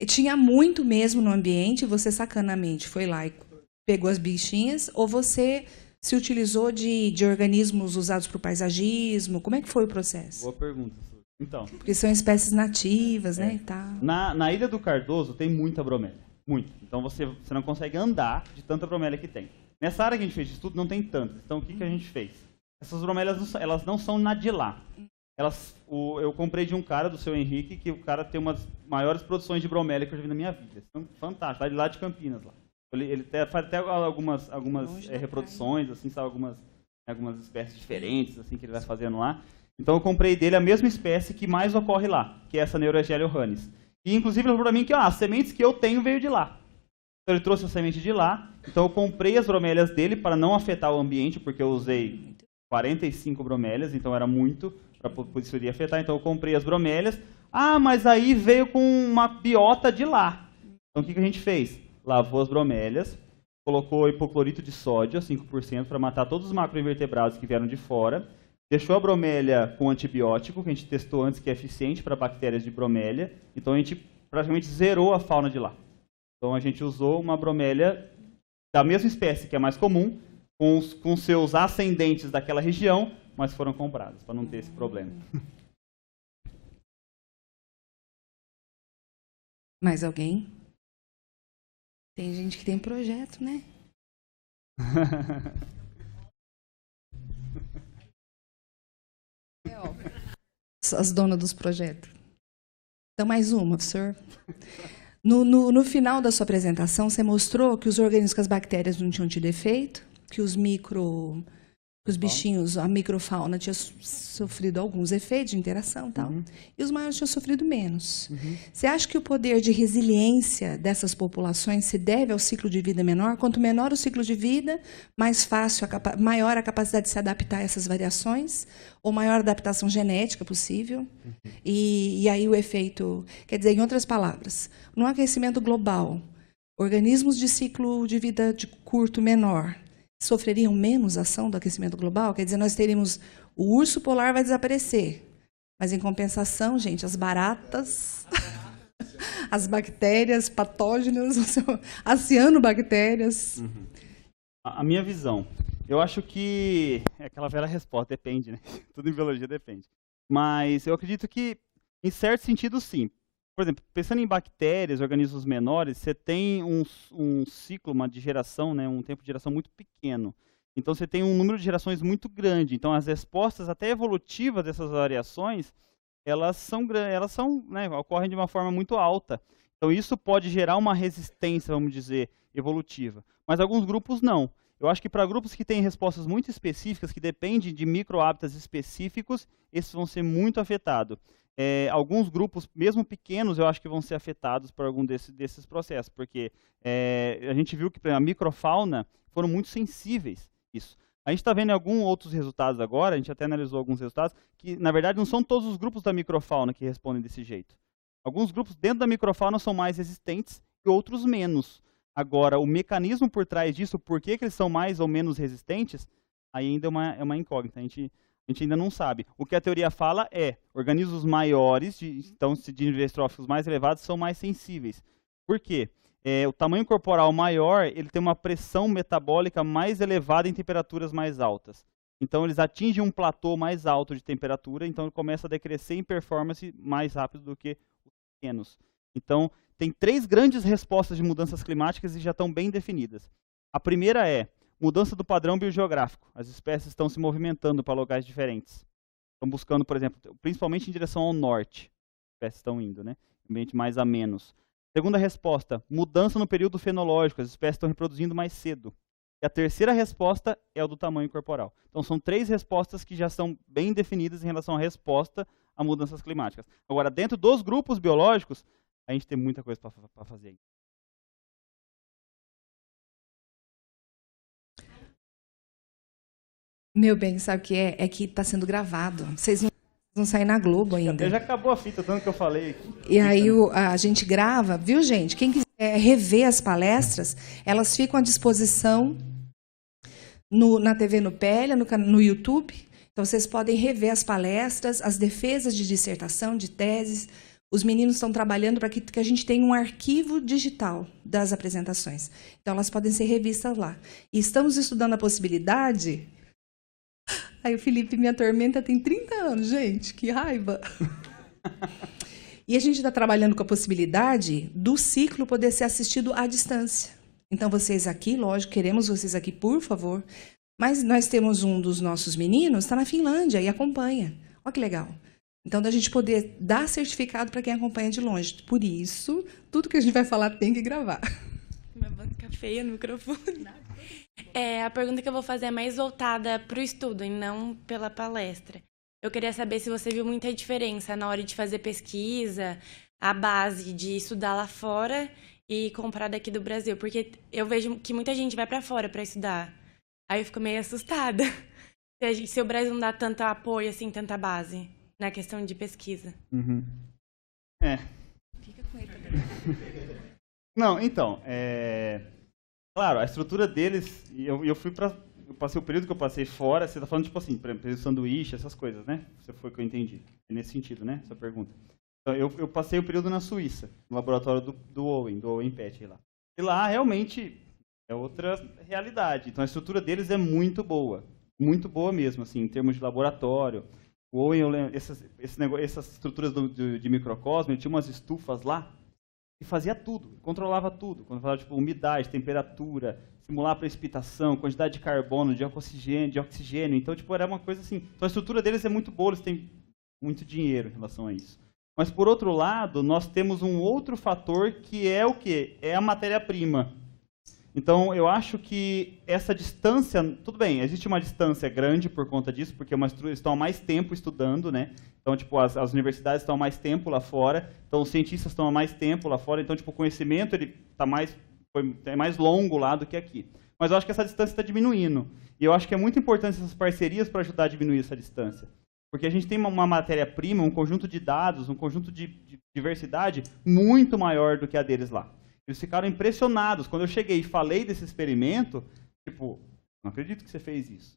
E tinha muito mesmo no ambiente, você sacanamente foi lá e pegou as bichinhas, ou você se utilizou de organismos usados para o paisagismo? Como é que foi o processo? Boa pergunta. Então, porque são espécies nativas, né? E tal. Na Ilha do Cardoso tem muita bromélia. Muito. Então você não consegue andar de tanta bromélia que tem. Nessa área que a gente fez de estudo não tem tanto. Então o que a gente fez? Essas bromélias elas não são de lá. eu comprei de um cara, do seu Henrique, que o cara tem umas maiores produções de bromélia que eu já vi na minha vida. São fantásticos, lá de Campinas. Lá. Ele faz até algumas reproduções, assim, sabe, algumas espécies diferentes assim, que ele vai fazendo lá. Então eu comprei dele a mesma espécie que mais ocorre lá, que é essa Neurogelia johannes. E inclusive ele falou para mim que as sementes que eu tenho veio de lá. Então ele trouxe a semente de lá, então eu comprei as bromélias dele para não afetar o ambiente, porque eu usei 45 bromélias, então era muito, para isso iria afetar, então eu comprei as bromélias. Mas aí veio com uma biota de lá. Então o que a gente fez? Lavou as bromélias, colocou hipoclorito de sódio, 5%, para matar todos os macroinvertebrados que vieram de fora, deixou a bromélia com antibiótico, que a gente testou antes, que é eficiente para bactérias de bromélia, então a gente praticamente zerou a fauna de lá. Então a gente usou uma bromélia da mesma espécie, que é mais comum, com seus ascendentes daquela região, mas foram compradas, para não ter esse problema. Mais alguém? Tem gente que tem projeto, né? As donas dos projetos. Então, mais uma, professor. No final da sua apresentação, você mostrou que os organismos com as bactérias não tinham tido efeito, que os bichinhos, a microfauna tinha sofrido alguns efeitos de interação e tal, e os maiores tinham sofrido menos. Você acha que o poder de resiliência dessas populações se deve ao ciclo de vida menor? Quanto menor o ciclo de vida, mais fácil, maior a capacidade de se adaptar a essas variações, ou maior adaptação genética possível, e aí o efeito... Quer dizer, em outras palavras, no aquecimento global, organismos de ciclo de vida de curto menor sofreriam menos ação do aquecimento global? Quer dizer, nós teríamos... O urso polar vai desaparecer, mas, em compensação, gente, as baratas, as bactérias patógenas, as cianobactérias... A minha visão, eu acho que... É aquela velha resposta, depende, né? Tudo em biologia depende. Mas eu acredito que, em certo sentido, sim. Por exemplo, pensando em bactérias, organismos menores, você tem um ciclo de geração, né, um tempo de geração muito pequeno. Então, você tem um número de gerações muito grande. Então, as respostas até evolutivas dessas variações, elas ocorrem de uma forma muito alta. Então, isso pode gerar uma resistência, vamos dizer, evolutiva. Mas alguns grupos não. Eu acho que para grupos que têm respostas muito específicas, que dependem de microhábitats específicos, esses vão ser muito afetados. Alguns grupos, mesmo pequenos, eu acho que vão ser afetados por algum desses processos, porque a gente viu que a microfauna foram muito sensíveis a isso. A gente está vendo alguns outros resultados agora, a gente até analisou alguns resultados, que na verdade não são todos os grupos da microfauna que respondem desse jeito. Alguns grupos dentro da microfauna são mais resistentes e outros menos. Agora, o mecanismo por trás disso, por que eles são mais ou menos resistentes, aí ainda é uma incógnita. A gente ainda não sabe. O que a teoria fala é organismos maiores, então de níveis tróficos mais elevados, são mais sensíveis. Por quê? O tamanho corporal maior, ele tem uma pressão metabólica mais elevada em temperaturas mais altas. Então, eles atingem um platô mais alto de temperatura, então ele começa a decrescer em performance mais rápido do que os pequenos. Então, tem 3 grandes respostas de mudanças climáticas e já estão bem definidas. A primeira é mudança do padrão biogeográfico. As espécies estão se movimentando para locais diferentes. Estão buscando, por exemplo, principalmente em direção ao norte. As espécies estão indo, né? Ambiente mais a menos. Segunda resposta, mudança no período fenológico. As espécies estão reproduzindo mais cedo. E a terceira resposta é o do tamanho corporal. Então, são 3 respostas que já são bem definidas em relação à resposta a mudanças climáticas. Agora, dentro dos grupos biológicos, a gente tem muita coisa para fazer aí. Meu bem, sabe o que é? É que está sendo gravado. Vocês não vão sair na Globo ainda. Já acabou a fita, tanto que eu falei aqui. E aí a gente grava, viu, gente? Quem quiser rever as palestras, elas ficam à disposição na TV Nupélia, no YouTube. Então, vocês podem rever as palestras, as defesas de dissertação, de teses. Os meninos estão trabalhando para que a gente tenha um arquivo digital das apresentações. Então, elas podem ser revistas lá. E estamos estudando a possibilidade... Aí o Felipe me atormenta, tem 30 anos, gente, que raiva. E a gente está trabalhando com a possibilidade do ciclo poder ser assistido à distância. Então, vocês aqui, lógico, queremos vocês aqui, por favor. Mas nós temos um dos nossos meninos, está na Finlândia e acompanha. Olha que legal. Então, da gente poder dar certificado para quem acompanha de longe. Por isso, tudo que a gente vai falar tem que gravar. Minha voz fica feia no microfone. A pergunta que eu vou fazer é mais voltada para o estudo e não pela palestra. Eu queria saber se você viu muita diferença na hora de fazer pesquisa, a base de estudar lá fora e comprar daqui do Brasil. Porque eu vejo que muita gente vai para fora para estudar. Aí eu fico meio assustada se o Brasil não dá tanto apoio, assim, tanta base na questão de pesquisa. Uhum. Fica com ele também. Não, então, claro, a estrutura deles, eu passei o período que eu passei fora, você está falando, tipo assim, por exemplo, sanduíche, essas coisas, né? Isso foi o que eu entendi. É nesse sentido, né? Essa pergunta. Então, eu passei o período na Suíça, no laboratório do Owen Pett lá. E lá, realmente, é outra realidade. Então, a estrutura deles é muito boa mesmo, assim, em termos de laboratório. O Owen, eu lembro, essas estruturas de microcosmo, ele tinha umas estufas lá, e fazia tudo, controlava tudo. Quando falava, tipo, umidade, temperatura, simular precipitação, quantidade de carbono, de oxigênio. Então, tipo, era uma coisa assim. Então, a estrutura deles é muito boa, eles têm muito dinheiro em relação a isso. Mas, por outro lado, nós temos um outro fator que é o quê? É a matéria-prima. Então, eu acho que essa distância... Tudo bem, existe uma distância grande por conta disso, porque eles estão há mais tempo estudando, né? Então, tipo, as universidades estão há mais tempo lá fora, então os cientistas estão há mais tempo lá fora, então, tipo, o conhecimento ele é mais longo lá do que aqui. Mas eu acho que essa distância está diminuindo. E eu acho que é muito importante essas parcerias para ajudar a diminuir essa distância. Porque a gente tem uma matéria-prima, um conjunto de dados, um conjunto de diversidade muito maior do que a deles lá. Eles ficaram impressionados. Quando eu cheguei e falei desse experimento, tipo, não acredito que você fez isso.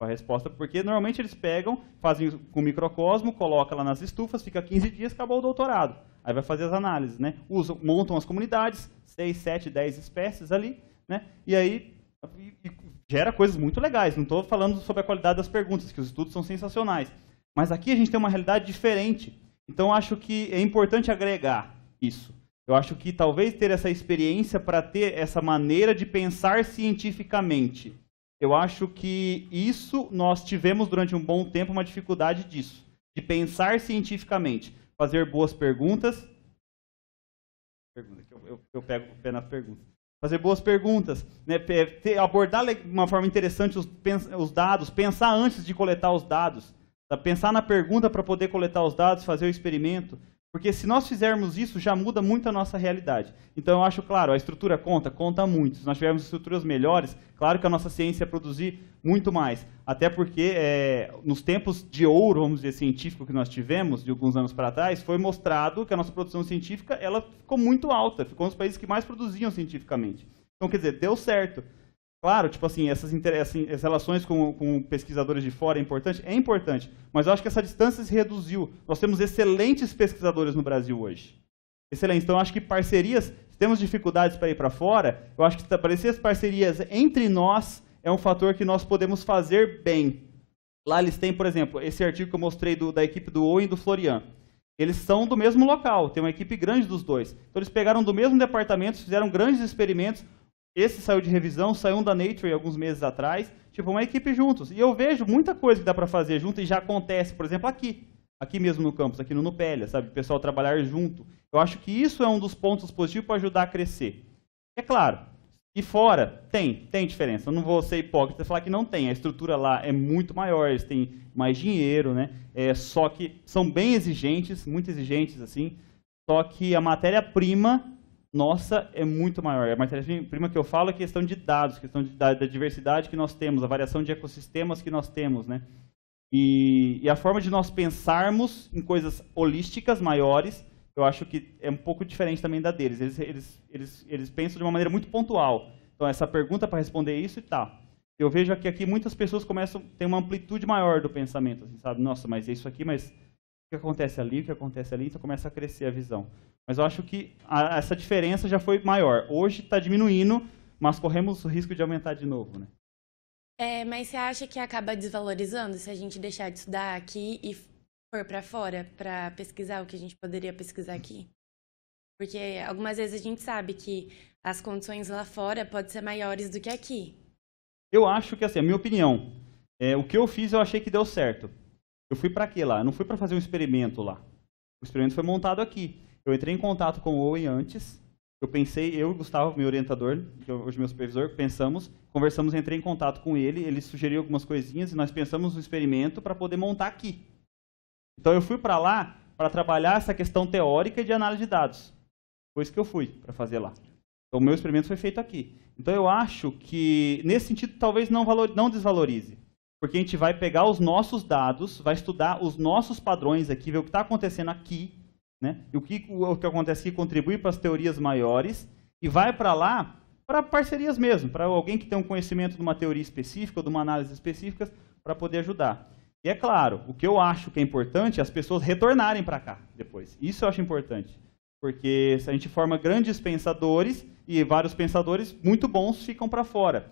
A resposta, porque normalmente eles pegam, fazem com microcosmo, colocam lá nas estufas, fica 15 dias, acabou o doutorado. Aí vai fazer as análises, né? Montam as comunidades, 6, 7, 10 espécies ali, né? E aí gera coisas muito legais. Não estou falando sobre a qualidade das perguntas, que os estudos são sensacionais. Mas aqui a gente tem uma realidade diferente. Então acho que é importante agregar isso. Eu acho que talvez ter essa experiência para ter essa maneira de pensar cientificamente. Eu acho que isso nós tivemos durante um bom tempo uma dificuldade disso, de pensar cientificamente, fazer boas perguntas. Eu pego o pé na pergunta. Fazer boas perguntas, né? Abordar de uma forma interessante os dados, pensar antes de coletar os dados, tá? Pensar na pergunta para poder coletar os dados, fazer o experimento. Porque se nós fizermos isso, já muda muito a nossa realidade. Então, eu acho, claro, a estrutura conta muito. Se nós tivermos estruturas melhores, claro que a nossa ciência ia produzir muito mais. Até porque, nos tempos de ouro, vamos dizer, científico que nós tivemos, de alguns anos para trás, foi mostrado que a nossa produção científica ela ficou muito alta. Ficou um dos países que mais produziam cientificamente. Então, quer dizer, deu certo. Claro, tipo assim, essas relações com pesquisadores de fora é importante, mas eu acho que essa distância se reduziu. Nós temos excelentes pesquisadores no Brasil hoje. Excelentes. Então, eu acho que parcerias, se temos dificuldades para ir para fora, eu acho que estabelecer as parcerias entre nós é um fator que nós podemos fazer bem. Lá eles têm, por exemplo, esse artigo que eu mostrei da equipe do Owen e do Florian. Eles são do mesmo local, tem uma equipe grande dos dois. Então, eles pegaram do mesmo departamento, fizeram grandes experimentos. Esse saiu de revisão, saiu um da Nature alguns meses atrás, tipo, uma equipe juntos. E eu vejo muita coisa que dá para fazer junto e já acontece, por exemplo, aqui mesmo no campus, aqui no Nupélia, sabe? O pessoal trabalhar junto. Eu acho que isso é um dos pontos positivos para ajudar a crescer. É claro, e fora, tem diferença. Eu não vou ser hipócrita e falar que não tem. A estrutura lá é muito maior, eles têm mais dinheiro, né? Só que são bem exigentes, muito exigentes, assim. Só que a matéria-prima nossa é muito maior. A matéria-prima que eu falo é questão de dados, questão da diversidade que nós temos, a variação de ecossistemas que nós temos, né? E a forma de nós pensarmos em coisas holísticas maiores, eu acho que é um pouco diferente também da deles. Eles pensam de uma maneira muito pontual. Então, essa pergunta para responder isso e tal. Eu vejo que aqui muitas pessoas começam a ter uma amplitude maior do pensamento, assim, sabe? Nossa, mas é isso aqui, mas o que acontece ali, o que acontece ali, então começa a crescer a visão. Mas eu acho que essa diferença já foi maior. Hoje está diminuindo, mas corremos o risco de aumentar de novo, né? Mas você acha que acaba desvalorizando se a gente deixar de estudar aqui e for para fora para pesquisar o que a gente poderia pesquisar aqui? Porque algumas vezes a gente sabe que as condições lá fora podem ser maiores do que aqui. Eu acho que, assim, a minha opinião, o que eu fiz eu achei que deu certo. Eu fui para quê lá? Eu não fui para fazer um experimento lá. O experimento foi montado aqui. Eu entrei em contato com o Owen antes. Eu pensei, eu e o Gustavo, meu orientador, que hoje é meu supervisor, conversamos, entrei em contato com ele, ele sugeriu algumas coisinhas e nós pensamos no experimento para poder montar aqui. Então eu fui para lá para trabalhar essa questão teórica e de análise de dados. Foi isso que eu fui para fazer lá. Então o meu experimento foi feito aqui. Então eu acho que, nesse sentido, talvez não desvalorize. Porque a gente vai pegar os nossos dados, vai estudar os nossos padrões aqui, ver o que está acontecendo aqui, né? E o que acontece aqui contribui para as teorias maiores e vai para lá para parcerias mesmo, para alguém que tem um conhecimento de uma teoria específica ou de uma análise específica para poder ajudar. E é claro, o que eu acho que é importante é as pessoas retornarem para cá depois. Isso eu acho importante. Porque se a gente forma grandes pensadores e vários pensadores muito bons ficam para fora.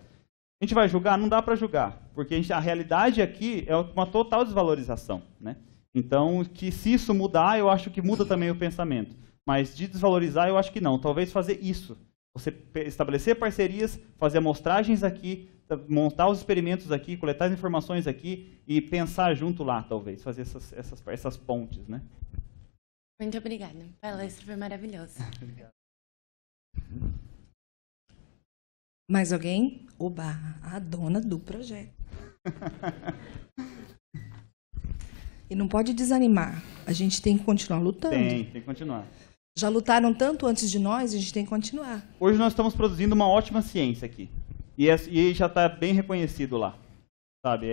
A gente vai julgar? Não dá para julgar, porque a realidade aqui é uma total desvalorização, né? Então, que se isso mudar, eu acho que muda também o pensamento. Mas de desvalorizar, eu acho que não. Talvez fazer isso. Você estabelecer parcerias, fazer amostragens aqui, montar os experimentos aqui, coletar as informações aqui e pensar junto lá, talvez. Fazer essas pontes, né? Muito obrigada. A palestra foi maravilhosa. Obrigado. Mais alguém? Oba, a dona do projeto. E não pode desanimar. A gente tem que continuar lutando. Tem que continuar. Já lutaram tanto antes de nós, a gente tem que continuar. Hoje nós estamos produzindo uma ótima ciência aqui. E já está bem reconhecido lá. Sabe,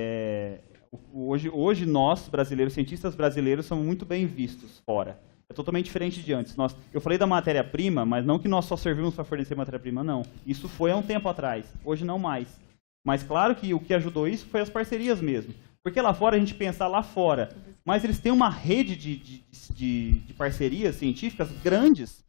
hoje nós, brasileiros, cientistas brasileiros, somos muito bem vistos fora. É totalmente diferente de antes. Eu falei da matéria-prima, mas não que nós só servimos para fornecer matéria-prima, não. Isso foi há um tempo atrás. Hoje não mais. Mas claro que o que ajudou isso foi as parcerias mesmo. Porque lá fora, a gente pensa lá fora, mas eles têm uma rede de parcerias científicas grandes.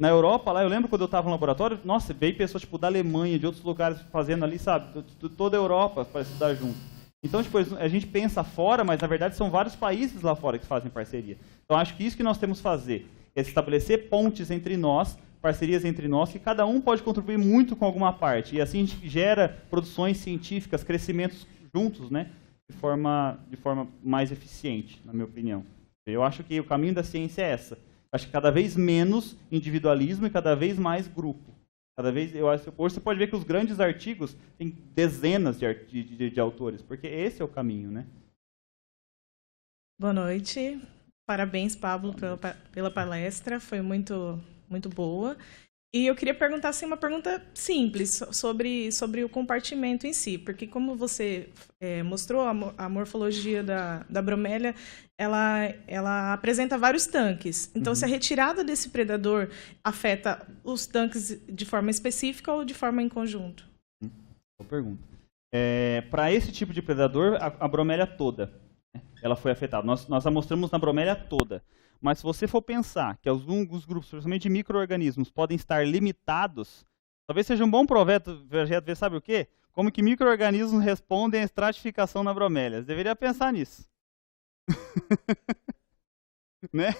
Na Europa, lá, eu lembro quando eu estava no laboratório, nossa, veio pessoas tipo, da Alemanha, de outros lugares fazendo ali, sabe, toda a Europa para estudar junto. Então, tipo, a gente pensa fora, mas na verdade são vários países lá fora que fazem parceria. Então, acho que isso que nós temos que fazer é estabelecer pontes entre nós, parcerias entre nós, que cada um pode contribuir muito com alguma parte. E assim a gente gera produções científicas, crescimentos juntos, né? De forma mais eficiente, na minha opinião. Eu acho que o caminho da ciência é essa. Acho que cada vez menos individualismo e cada vez mais grupo. Hoje você pode ver que os grandes artigos têm dezenas de autores, porque esse é o caminho, né? Boa noite. Parabéns, Pablo, pela palestra. Foi muito, muito boa. E eu queria perguntar assim, uma pergunta simples sobre o compartimento em si, porque como você mostrou, a morfologia da bromélia, ela apresenta vários tanques. Então, se a retirada desse predador afeta os tanques de forma específica ou de forma em conjunto? Boa pergunta. Para esse tipo de predador, a bromélia toda, né, ela foi afetada. Nós a mostramos na bromélia toda. Mas se você for pensar que alguns grupos, principalmente de micro-organismos, podem estar limitados, talvez seja um bom projeto ver, sabe o quê? Como que micro-organismos respondem à estratificação na bromélia. Você deveria pensar nisso. Né?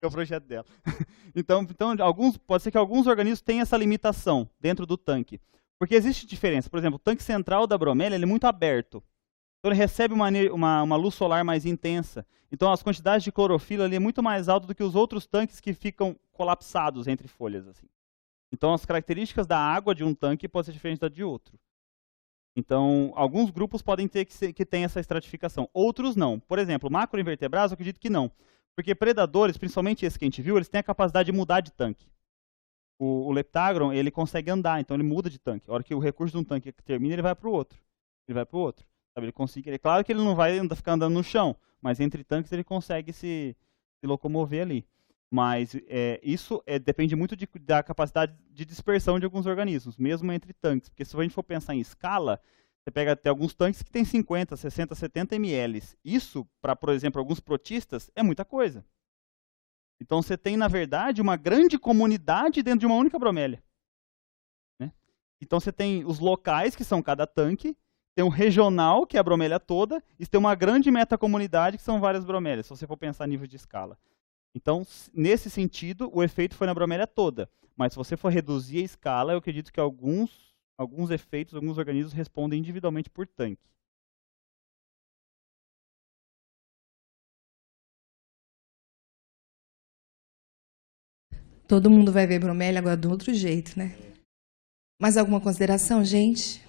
É o projeto dela. Então pode ser que alguns organismos tenham essa limitação dentro do tanque. Porque existe diferença. Por exemplo, o tanque central da bromélia ele é muito aberto. Então ele recebe uma luz solar mais intensa. Então as quantidades de clorofila ali é muito mais alta do que os outros tanques que ficam colapsados entre folhas. Assim. Então as características da água de um tanque podem ser diferentes da de outro. Então alguns grupos podem ter que tem essa estratificação, outros não. Por exemplo, macroinvertebrados eu acredito que não. Porque predadores, principalmente esse que a gente viu, eles têm a capacidade de mudar de tanque. O leptagron, ele consegue andar, então ele muda de tanque. A hora que o recurso de um tanque termina, ele vai para o outro. Sabe? É claro que ele não vai ficar andando no chão, mas entre tanques ele consegue se locomover ali. Mas isso depende muito da capacidade de dispersão de alguns organismos, mesmo entre tanques. Porque se a gente for pensar em escala, você pega até alguns tanques que tem 50, 60, 70 ml. Isso, para, por exemplo, alguns protistas, é muita coisa. Então você tem, na verdade, uma grande comunidade dentro de uma única bromélia. Né? Então você tem os locais, que são cada tanque, tem um regional, que é a bromélia toda, e tem uma grande metacomunidade, que são várias bromélias, se você for pensar a nível de escala. Então, nesse sentido, o efeito foi na bromélia toda. Mas se você for reduzir a escala, eu acredito que alguns efeitos, alguns organismos respondem individualmente por tanque. Todo mundo vai ver bromélia agora de outro jeito, né? Mais alguma consideração, gente?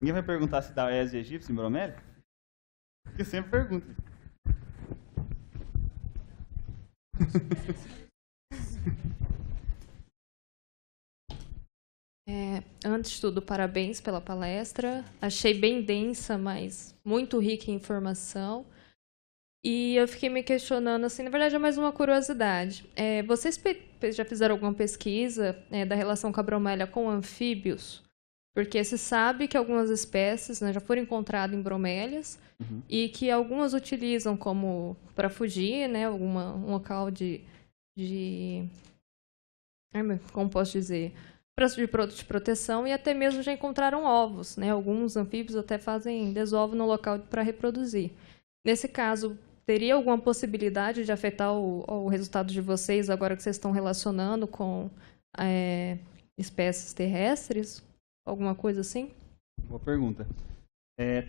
Ninguém vai perguntar se dá Aedes aegypti em bromélia? Porque sempre pergunta. Antes de tudo, parabéns pela palestra. Achei bem densa, mas muito rica em informação. E eu fiquei me questionando, assim, na verdade é mais uma curiosidade. Vocês já fizeram alguma pesquisa da relação com a bromélia com anfíbios? Porque se sabe que algumas espécies, né, já foram encontradas em bromélias e que algumas utilizam como para fugir, né, um local de como posso dizer, de proteção, e até mesmo já encontraram ovos, né? Alguns anfíbios até desovam no local para reproduzir. Nesse caso, teria alguma possibilidade de afetar o resultado de vocês agora que vocês estão relacionando com espécies terrestres? Alguma coisa assim? Boa pergunta.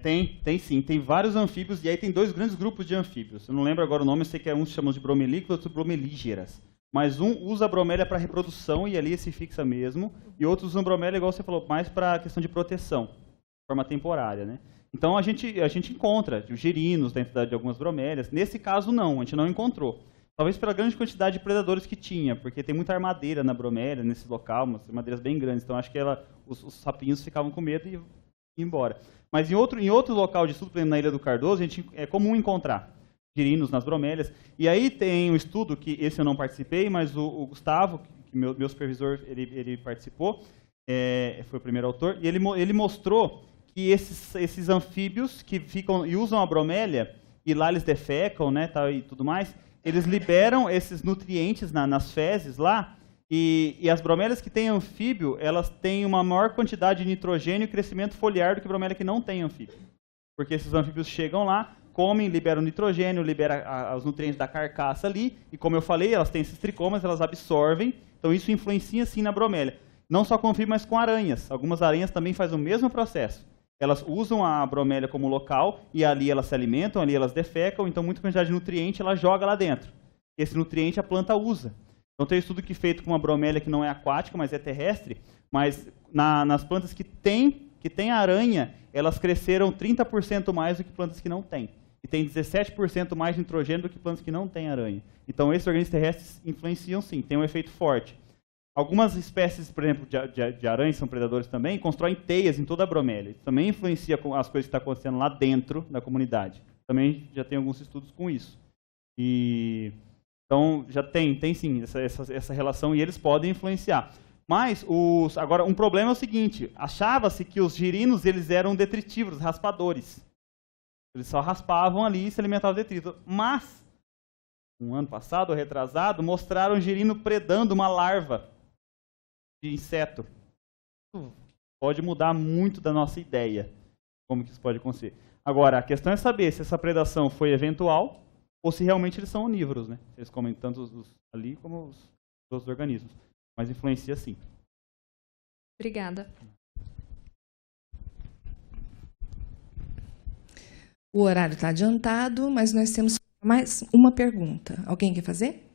Tem sim, tem vários anfíbios, e aí tem 2 grandes grupos de anfíbios. Eu não lembro agora o nome, eu sei que uns chamam de bromelícolas, outros bromelígeras. Mas um usa a bromélia para reprodução, e ali se fixa mesmo, e outros usam bromélia, igual você falou, mais para a questão de proteção, de forma temporária, né? Então a gente encontra os girinos dentro de algumas bromélias. Nesse caso não, a gente não encontrou. Talvez pela grande quantidade de predadores que tinha, porque tem muita armadeira na bromélia, nesse local, umas armadeiras bem grandes. Então acho que os sapinhos ficavam com medo e iam embora. Mas em outro local de estudo, por exemplo, na Ilha do Cardoso, é comum encontrar girinos nas bromélias. E aí tem um estudo, que esse eu não participei, mas o Gustavo, que meu supervisor, ele participou, foi o primeiro autor, e ele mostrou que esses anfíbios que ficam e usam a bromélia, e lá eles defecam, né, tal, e tudo mais, eles liberam esses nutrientes nas fezes lá, e as bromélias que têm anfíbio, elas têm uma maior quantidade de nitrogênio e crescimento foliar do que bromélia que não tem anfíbio. Porque esses anfíbios chegam lá, comem, liberam nitrogênio, liberam os nutrientes da carcaça ali, e como eu falei, elas têm esses tricomas, elas absorvem, então isso influencia sim na bromélia. Não só com anfíbio, mas com aranhas. Algumas aranhas também fazem o mesmo processo. Elas usam a bromélia como local, e ali elas se alimentam, ali elas defecam, então muita quantidade de nutriente ela joga lá dentro. Esse nutriente a planta usa. Então tem um estudo feito com uma bromélia que não é aquática, mas é terrestre, mas nas plantas que tem aranha, elas cresceram 30% mais do que plantas que não têm. E tem 17% mais de nitrogênio do que plantas que não têm aranha. Então esses organismos terrestres influenciam sim, tem um efeito forte. Algumas espécies, por exemplo, de aranhas, são predadores também, constroem teias em toda a bromélia. Isso também influencia com as coisas que estão acontecendo lá dentro da comunidade. Também já tem alguns estudos com isso. Então, já tem sim essa relação, e eles podem influenciar. Mas, agora, um problema é o seguinte, achava-se que os girinos eles eram detritívoros, raspadores. Eles só raspavam ali e se alimentavam de detrito. Mas, um ano passado, ou retrasado, mostraram o girino predando uma larva de inseto. Pode mudar muito da nossa ideia, como que isso pode acontecer. Agora, a questão é saber se essa predação foi eventual ou se realmente eles são onívoros, né? Eles comem tanto os ali como os outros organismos. Mas influencia sim. Obrigada. O horário está adiantado, mas nós temos mais uma pergunta. Alguém quer fazer?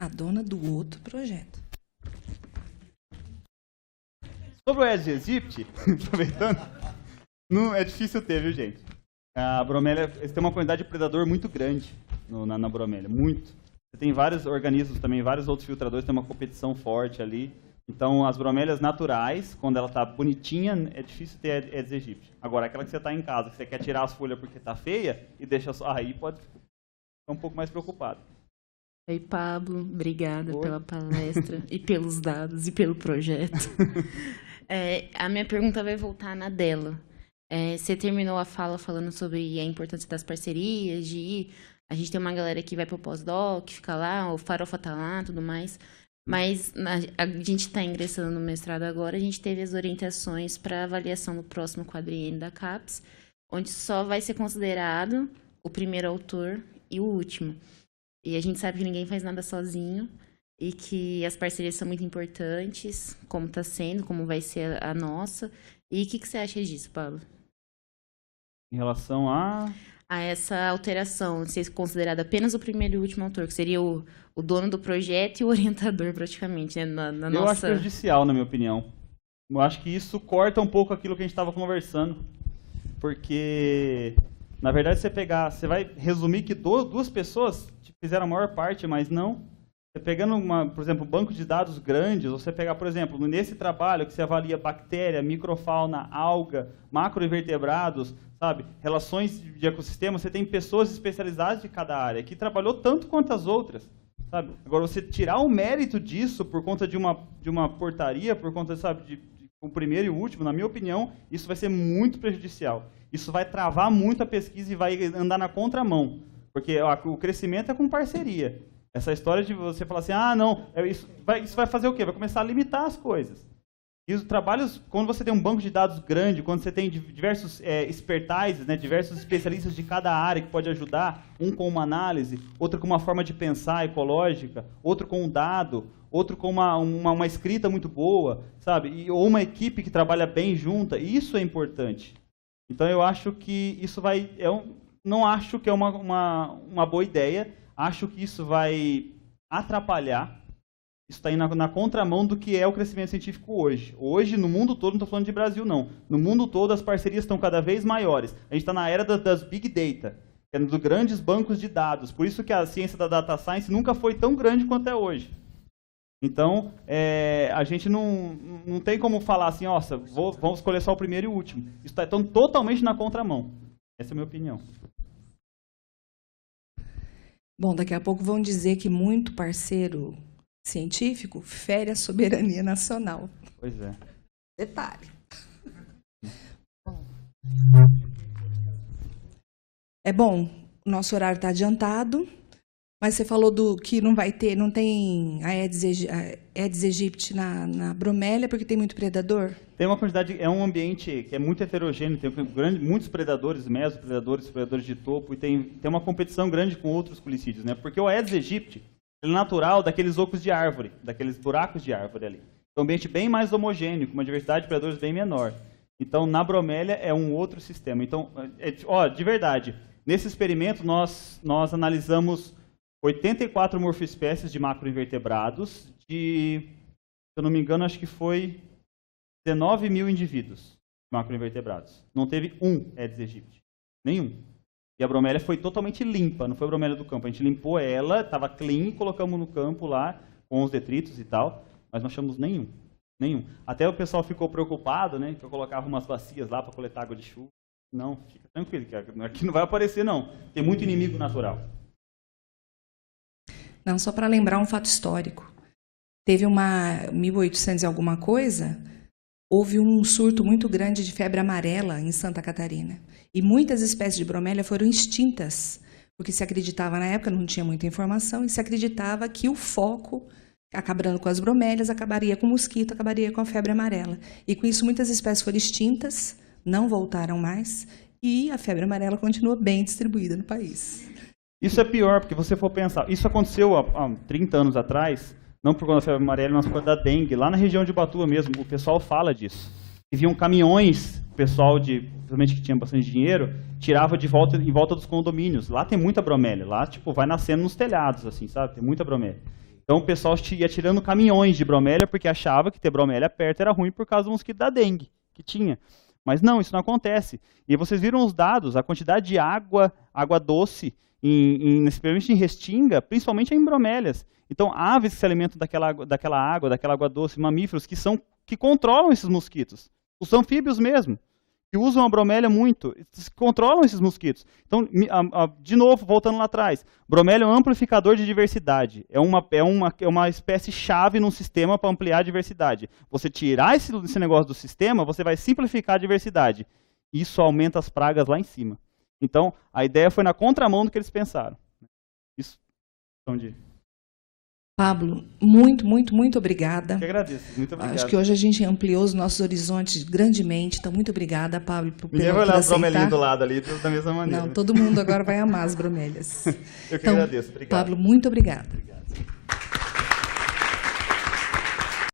A dona do outro projeto. Sobre o Aedes aegypti, aproveitando, não é difícil ter, viu, gente? A bromélia tem uma quantidade de predador muito grande na bromélia, muito. Você tem vários organismos também, vários outros filtradores, tem uma competição forte ali. Então, as bromélias naturais, quando ela está bonitinha, é difícil ter Aedes aegypti. Agora, aquela que você está em casa, que você quer tirar as folhas porque está feia e deixa só, aí pode ficar um pouco mais preocupado. Oi, Pablo. Obrigada Oi. pela palestra e pelos dados e pelo projeto. A minha pergunta vai voltar na dela. Você terminou a fala falando sobre a importância das parcerias, a gente tem uma galera que vai para o pós-doc, fica lá, o Farofa tá lá, tudo mais. Mas a gente está ingressando no mestrado agora, a gente teve as orientações para avaliação do próximo quadriênio da CAPES, onde só vai ser considerado o primeiro autor e o último. E a gente sabe que ninguém faz nada sozinho e que as parcerias são muito importantes, como está sendo, como vai ser a nossa. E o que você acha disso, Pablo? Em relação a... a essa alteração, ser considerado apenas o primeiro e último autor, que seria o dono do projeto e o orientador, praticamente, né? Eu acho prejudicial, na minha opinião. Eu acho que isso corta um pouco aquilo que a gente estava conversando. Porque, na verdade, você vai resumir que duas pessoas fizeram a maior parte, mas não. Você pegando, por exemplo, um banco de dados grandes, você pegar, por exemplo, nesse trabalho que você avalia bactéria, microfauna, alga, macroinvertebrados, sabe, relações de ecossistema, você tem pessoas especializadas de cada área, que trabalhou tanto quanto as outras. Sabe? Agora, você tirar o mérito disso por conta de uma portaria, por conta, sabe, de o primeiro e o último, na minha opinião, isso vai ser muito prejudicial. Isso vai travar muito a pesquisa e vai andar na contramão. Porque o crescimento é com parceria. Essa história de você falar assim, não, isso vai fazer o quê? Vai começar a limitar as coisas. E os trabalhos, quando você tem um banco de dados grande, quando você tem diversos expertises, né, diversos especialistas de cada área que pode ajudar, um com uma análise, outro com uma forma de pensar ecológica, outro com um dado, outro com uma escrita muito boa, sabe? Ou uma equipe que trabalha bem junta, isso é importante. Então, eu acho que isso vai... não acho que é uma boa ideia, acho que isso vai atrapalhar. Isso está indo na contramão do que é o crescimento científico hoje. Hoje, no mundo todo, não estou falando de Brasil, não. No mundo todo, as parcerias estão cada vez maiores. A gente está na era das Big Data, que é dos grandes bancos de dados. Por isso que a ciência da Data Science nunca foi tão grande quanto é hoje. Então, a gente não tem como falar assim, nossa, vamos escolher só o primeiro e o último. Isso está totalmente na contramão. Essa é a minha opinião. Bom, daqui a pouco vão dizer que muito parceiro científico fere a soberania nacional. Pois é. Detalhe. Bom, o nosso horário está adiantado, mas você falou que não tem a Aedes aegypti na bromélia porque tem muito predador? Tem uma quantidade, é um ambiente que é muito heterogêneo, tem muitos predadores, mesopredadores, predadores de topo, e tem uma competição grande com outros culicídios, né? Porque o Aedes aegypti ele é natural daqueles ocos de árvore, daqueles buracos de árvore ali. É um ambiente bem mais homogêneo, com uma diversidade de predadores bem menor. Então, na bromélia é um outro sistema. Então, de verdade, nesse experimento nós analisamos 84 morfoespécies de macroinvertebrados, se eu não me engano, acho que foi 19 mil indivíduos macroinvertebrados. Não teve um Aedes aegypti. Nenhum. E a bromélia foi totalmente limpa, não foi a bromélia do campo. A gente limpou ela, estava clean, colocamos no campo lá, com os detritos e tal, mas não achamos nenhum. Até o pessoal ficou preocupado, né, que eu colocava umas bacias lá para coletar água de chuva. Não, fica tranquilo, que aqui não vai aparecer, não. Tem muito inimigo natural. Não, só para lembrar um fato histórico. Teve 1800 e alguma coisa, houve um surto muito grande de febre amarela em Santa Catarina. E muitas espécies de bromélia foram extintas, porque se acreditava, na época não tinha muita informação, e se acreditava que o foco, acabando com as bromélias, acabaria com o mosquito, acabaria com a febre amarela. E com isso muitas espécies foram extintas, não voltaram mais, e a febre amarela continua bem distribuída no país. Isso é pior, porque se você for pensar, isso aconteceu há 30 anos atrás, não por conta da febre amarela, mas por conta da dengue. Lá na região de Ubatuba mesmo, o pessoal fala disso. E viam caminhões, o pessoal, principalmente que tinha bastante dinheiro, tirava em volta dos condomínios. Lá tem muita bromélia. Lá, tipo, vai nascendo nos telhados, assim, sabe? Tem muita bromélia. Então, o pessoal ia tirando caminhões de bromélia porque achava que ter bromélia perto era ruim por causa do mosquito da dengue que tinha. Mas não, isso não acontece. E vocês viram os dados, a quantidade de água doce, principalmente em Restinga, principalmente em bromélias. Então, aves que se alimentam daquela água doce, mamíferos que controlam esses mosquitos. Os anfíbios mesmo, que usam a bromélia muito, controlam esses mosquitos. Então, de novo, voltando lá atrás, bromélia é um amplificador de diversidade. É uma espécie-chave num sistema para ampliar a diversidade. Você tirar esse negócio do sistema, você vai simplificar a diversidade. Isso aumenta as pragas lá em cima. Então, a ideia foi na contramão do que eles pensaram. Isso. Pablo, muito, muito, muito obrigada. Eu que agradeço. Muito obrigado. Acho que hoje a gente ampliou os nossos horizontes grandemente. Então, muito obrigada, Pablo, por Ninguém vai olhar as bromelinhas do lado ali da mesma maneira. Não, todo mundo agora vai amar as bromélias. Eu que agradeço. Obrigado. Pablo, muito obrigada.